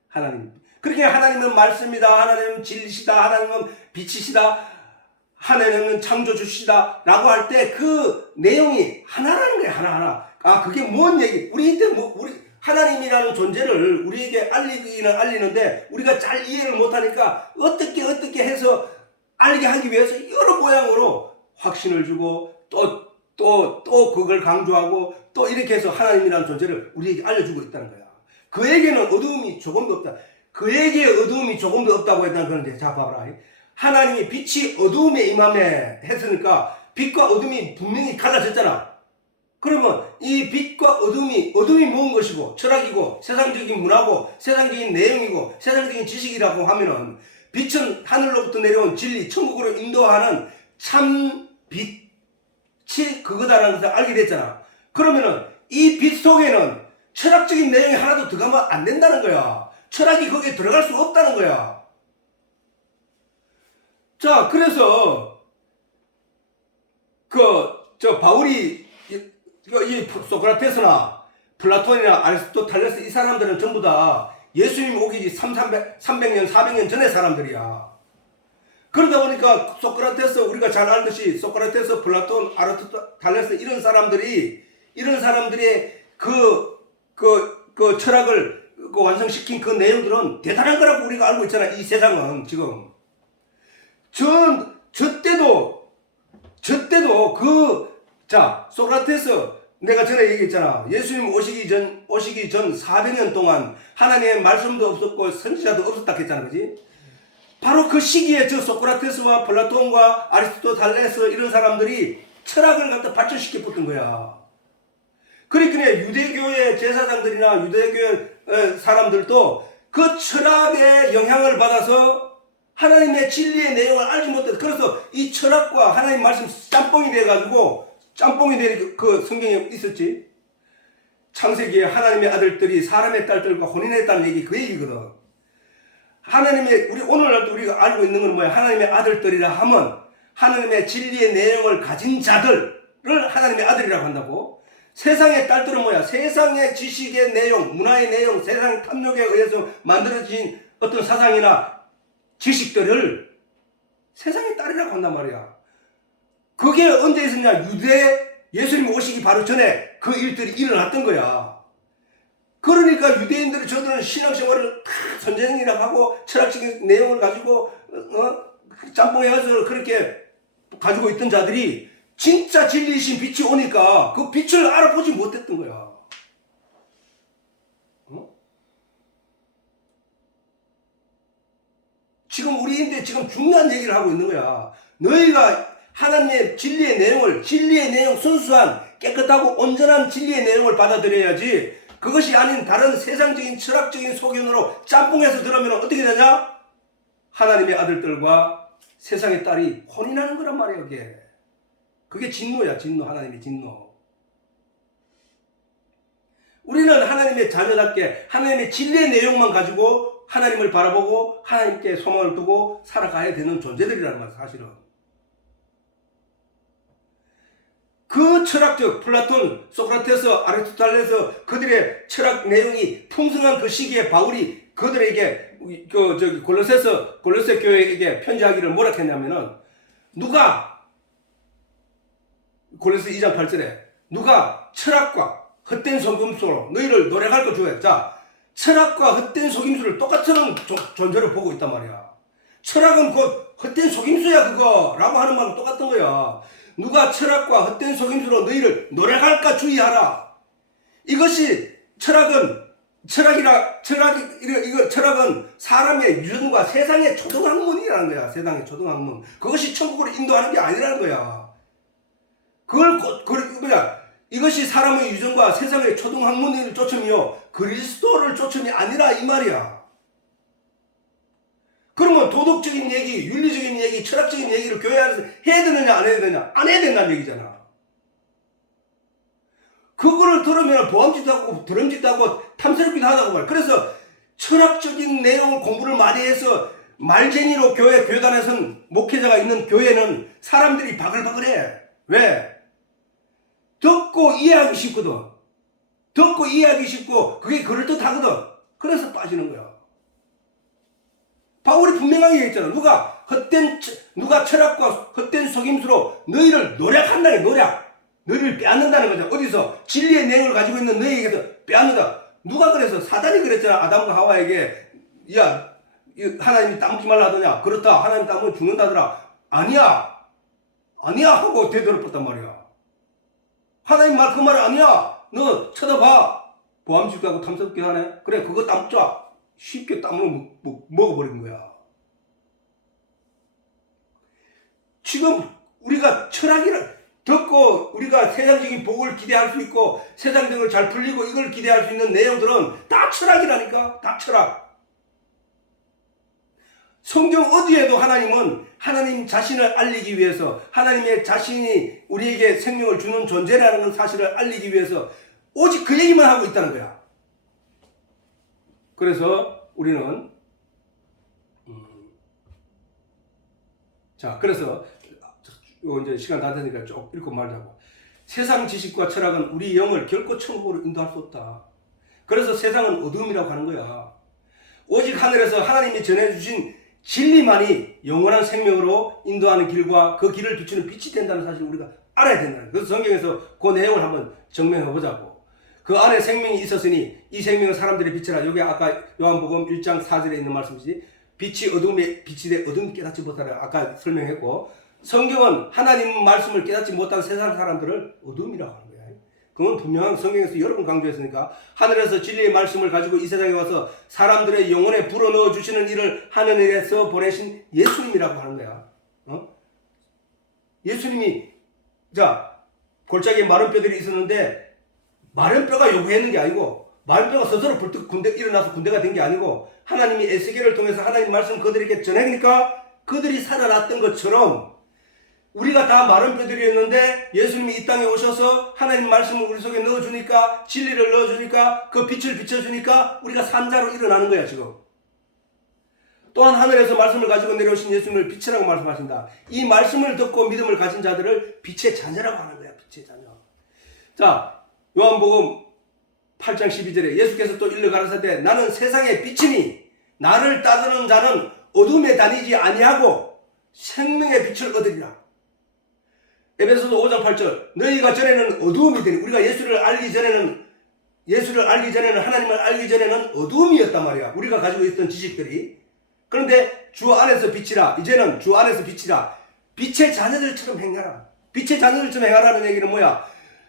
하나님. 그렇게 하나님은 말씀이다. 하나님은 진리시다. 하나님은 빛이시다. 하나님은 창조주시다. 라고 할 때 그 내용이 하나라는 거야. 하나하나. 아, 그게 뭔 얘기? 우리 하나님이라는 존재를 우리에게 알리기는 알리는데 우리가 잘 이해를 못하니까 어떻게 해서 알게 하기 위해서 여러 모양으로 확신을 주고 또 그걸 강조하고 또 이렇게 해서 하나님이라는 존재를 우리에게 알려주고 있다는 거야. 그에게는 어두움이 조금도 없다. 그에게 어두움이 조금도 없다고 했다는 그런데 자 봐봐라. 하나님이 빛이 어두움에 임함에 했으니까 빛과 어둠이 분명히 갈라졌잖아. 그러면 이 빛과 어둠이 뭔 것이고 철학이고 세상적인 문화고 세상적인 내용이고 세상적인 지식이라고 하면은 빛은 하늘로부터 내려온 진리 천국으로 인도하는 참 빛이 그거다라는 것을 알게 됐잖아. 그러면은 이 빛 속에는 철학적인 내용이 하나도 들어가면 안 된다는 거야. 철학이 거기에 들어갈 수 없다는 거야. 자, 그래서 바울이 이 소크라테스나 플라톤이나 아리스토텔레스 이 사람들은 전부 다 예수님 오기 300년 400년 전의 사람들이야. 그러다 보니까 소크라테스 우리가 잘 알듯이 소크라테스, 플라톤, 아리스토텔레스 이런 사람들의 그 철학을 완성시킨 그 내용들은 대단한 거라고 우리가 알고 있잖아. 이 세상은 지금 저 때도 소크라테스 내가 전에 얘기했잖아. 예수님 오시기 전 400년 동안 하나님의 말씀도 없었고 선지자도 없었다 했잖아. 그지? 바로 그 시기에 저 소크라테스와 플라톤과 아리스토텔레스 이런 사람들이 철학을 갖다 발전시켜 붙은 거야. 그러니까 유대교의 제사장들이나 유대교의 사람들도 그 철학의 영향을 받아서 하나님의 진리의 내용을 알지 못해서 그래서 이 철학과 하나님 말씀 짬뽕이 돼가지고 짬뽕이 된 그 성경에 있었지. 창세기에 하나님의 아들들이 사람의 딸들과 혼인했다는 얘기 그 얘기거든. 하나님의 우리 오늘날도 우리가 알고 있는 건 뭐야? 하나님의 아들들이라 하면 하나님의 진리의 내용을 가진 자들을 하나님의 아들이라고 한다고. 세상의 딸들은 뭐야? 세상의 지식의 내용, 문화의 내용, 세상 탐욕에 의해서 만들어진 어떤 사상이나 지식들을 세상의 딸이라고 한단 말이야. 그게 언제 있었냐? 예수님 오시기 바로 전에 그 일들이 일어났던 거야. 그러니까 유대인들이 저들은 신앙생활을 선생이라고 하고 철학적인 내용을 가지고 짬뽕해가지고 그렇게 가지고 있던 자들이 진짜 진리이신 빛이 오니까 그 빛을 알아보지 못했던 거야. 지금 우리인데 지금 중요한 얘기를 하고 있는 거야. 너희가 하나님의 진리의 내용 순수한 깨끗하고 온전한 진리의 내용을 받아들여야지 그것이 아닌 다른 세상적인 철학적인 소견으로 짬뽕해서 들으면 어떻게 되냐? 하나님의 아들들과 세상의 딸이 혼인하는 거란 말이야. 그게 진노야. 진노. 하나님의 진노. 우리는 하나님의 자녀답게 하나님의 진리의 내용만 가지고 하나님을 바라보고 하나님께 소망을 두고 살아가야 되는 존재들이라는 말이야. 사실은 그 철학적 플라톤, 소크라테스, 아리스토텔레스 그들의 철학 내용이 풍성한 그 시기에 바울이 그들에게 골로새 교회에게 편지하기를 뭐라 했냐면은 골로새 2장 8절에 누가 철학과 헛된 속임수로 너희를 노력할 거 주어. 자, 철학과 헛된 속임수를 똑같은 존재로 보고 있단 말이야. 철학은 곧 헛된 속임수야 그거라고 하는 말은 똑같은 거야. 누가 철학과 헛된 속임수로 너희를 노력할까 주의하라. 이것이 철학은 사람의 유전과 세상의 초등학문이라는 거야. 세상의 초등학문. 그것이 천국으로 인도하는 게 아니라는 거야. 이것이 사람의 유전과 세상의 초등학문을 쫓음이요 그리스도를 쫓음이 아니라 이 말이야. 그러면 도덕적인 얘기, 윤리적인 얘기, 철학적인 얘기를 교회 안에서 해야 되느냐 안 해야 되느냐? 안 해야 된다는 얘기잖아. 그거를 들으면 보암짓도 하고 드럼짓도 하고 탐스럽기도 하다고 말. 그래서 철학적인 내용을 공부를 많이 해서 말쟁이로 교회단에선 목회자가 있는 교회는 사람들이 바글바글해. 왜? 듣고 이해하기 쉽거든. 듣고 이해하기 쉽고 그게 그럴듯하거든. 그래서 빠지는 거야. 바울이 분명하게 얘기했잖아. 누가 철학과 헛된 속임수로 너희를 노력한다는 노력. 너희를 빼앗는다는 거죠. 어디서? 진리의 내용을 가지고 있는 너희에게서 빼앗는다. 누가 그래서? 사단이 그랬잖아. 아담과 하와에게 야 하나님이 따먹지 말라 하더냐. 그렇다. 하나님 따먹으면 죽는다더라. 아니야 하고 되돌아봤단 말이야. 하나님 말 그 말 아니야. 너 쳐다봐. 보암직도 하고 탐스럽게 하네. 그래 그거 땀자. 쉽게 땀으로 먹어버린 거야. 지금 우리가 철학이를 듣고 우리가 세상적인 복을 기대할 수 있고 세상적으로 잘 풀리고 이걸 기대할 수 있는 내용들은 다 철학이라니까. 다 철학. 성경 어디에도 하나님은 하나님 자신을 알리기 위해서 하나님의 자신이 우리에게 생명을 주는 존재라는 사실을 알리기 위해서 오직 그 얘기만 하고 있다는 거야. 그래서 우리는 자 그래서 이제 시간 다 되니까 쭉 읽고 말자고. 세상 지식과 철학은 우리 영을 결코 천국으로 인도할 수 없다. 그래서 세상은 어둠이라고 하는 거야. 오직 하늘에서 하나님이 전해주신 진리만이 영원한 생명으로 인도하는 길과 그 길을 비추는 빛이 된다는 사실을 우리가 알아야 된다는 거예요. 그래서 성경에서 그 내용을 한번 정명해 보자고. 그 안에 생명이 있었으니 이 생명은 사람들의 빛이라. 여기 아까 요한복음 1장 4절에 있는 말씀이지. 빛이 어둠에 빛이 돼 어둠이 깨닫지 못하라. 아까 설명했고 성경은 하나님 말씀을 깨닫지 못한 세상 사람들을 어둠이라고 하는 거야. 그건 분명한 성경에서 여러 번 강조했으니까 하늘에서 진리의 말씀을 가지고 이 세상에 와서 사람들의 영혼에 불어넣어 주시는 일을 하는 일에서 보내신 예수님이라고 하는 거야. 예수님이 자 골짜기에 마른 뼈들이 있었는데 마른 뼈가 요구했는 게 아니고 마른 뼈가 스스로 불뚝 일어나서 군대가 된 게 아니고 하나님이 에스겔을 통해서 하나님 말씀 그들에게 전하니까 그들이 살아났던 것처럼 우리가 다 마른 뼈들이었는데 예수님이 이 땅에 오셔서 하나님 말씀을 우리 속에 넣어주니까 진리를 넣어주니까 그 빛을 비춰주니까 우리가 산자로 일어나는 거야 지금. 또한 하늘에서 말씀을 가지고 내려오신 예수님을 빛이라고 말씀하신다. 이 말씀을 듣고 믿음을 가진 자들을 빛의 자녀라고 하는 거야. 빛의 자녀. 자 요한복음 8장 12절에 예수께서 또 일러 가라사대 나는 세상의 빛이니 나를 따르는 자는 어둠에 다니지 아니하고 생명의 빛을 얻으리라. 에베소서 5장 8절 너희가 전에는 어두움이 되니 우리가 예수를 알기 전에는 하나님을 알기 전에는 어두움이었단 말이야. 우리가 가지고 있던 지식들이. 그런데 주 안에서 빛이라. 이제는 주 안에서 빛이라. 빛의 자녀들처럼 행하라. 빛의 자녀들처럼 행하라는 얘기는 뭐야?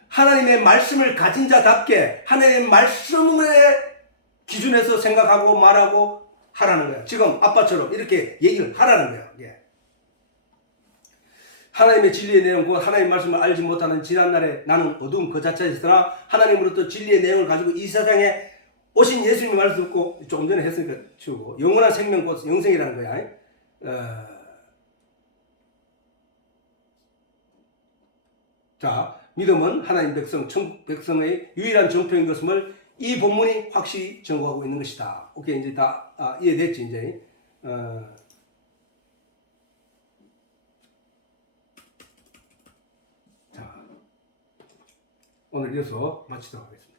하나님의 말씀을 가진 자답게 하나님의 말씀의 기준에서 생각하고 말하고 하라는 거야. 지금 아빠처럼 이렇게 얘기를 하라는 거야. 예. 하나님의 진리의 내용, 그 하나님의 말씀을 알지 못하는 지난날에 나는 어두움 그 자체였으나 하나님으로부터 진리의 내용을 가지고 이 세상에 오신 예수님의 말씀 듣고 조금 전에 했으니까 치우고 영원한 생명 곧 영생이라는 거야. 자 믿음은 하나님 천국 백성의 유일한 정표인 것임을 이 본문이 확실히 증거하고 있는 것이다. 오케이 이제 다 이해됐지 이제. 오늘 이어서 마치도록 하겠습니다.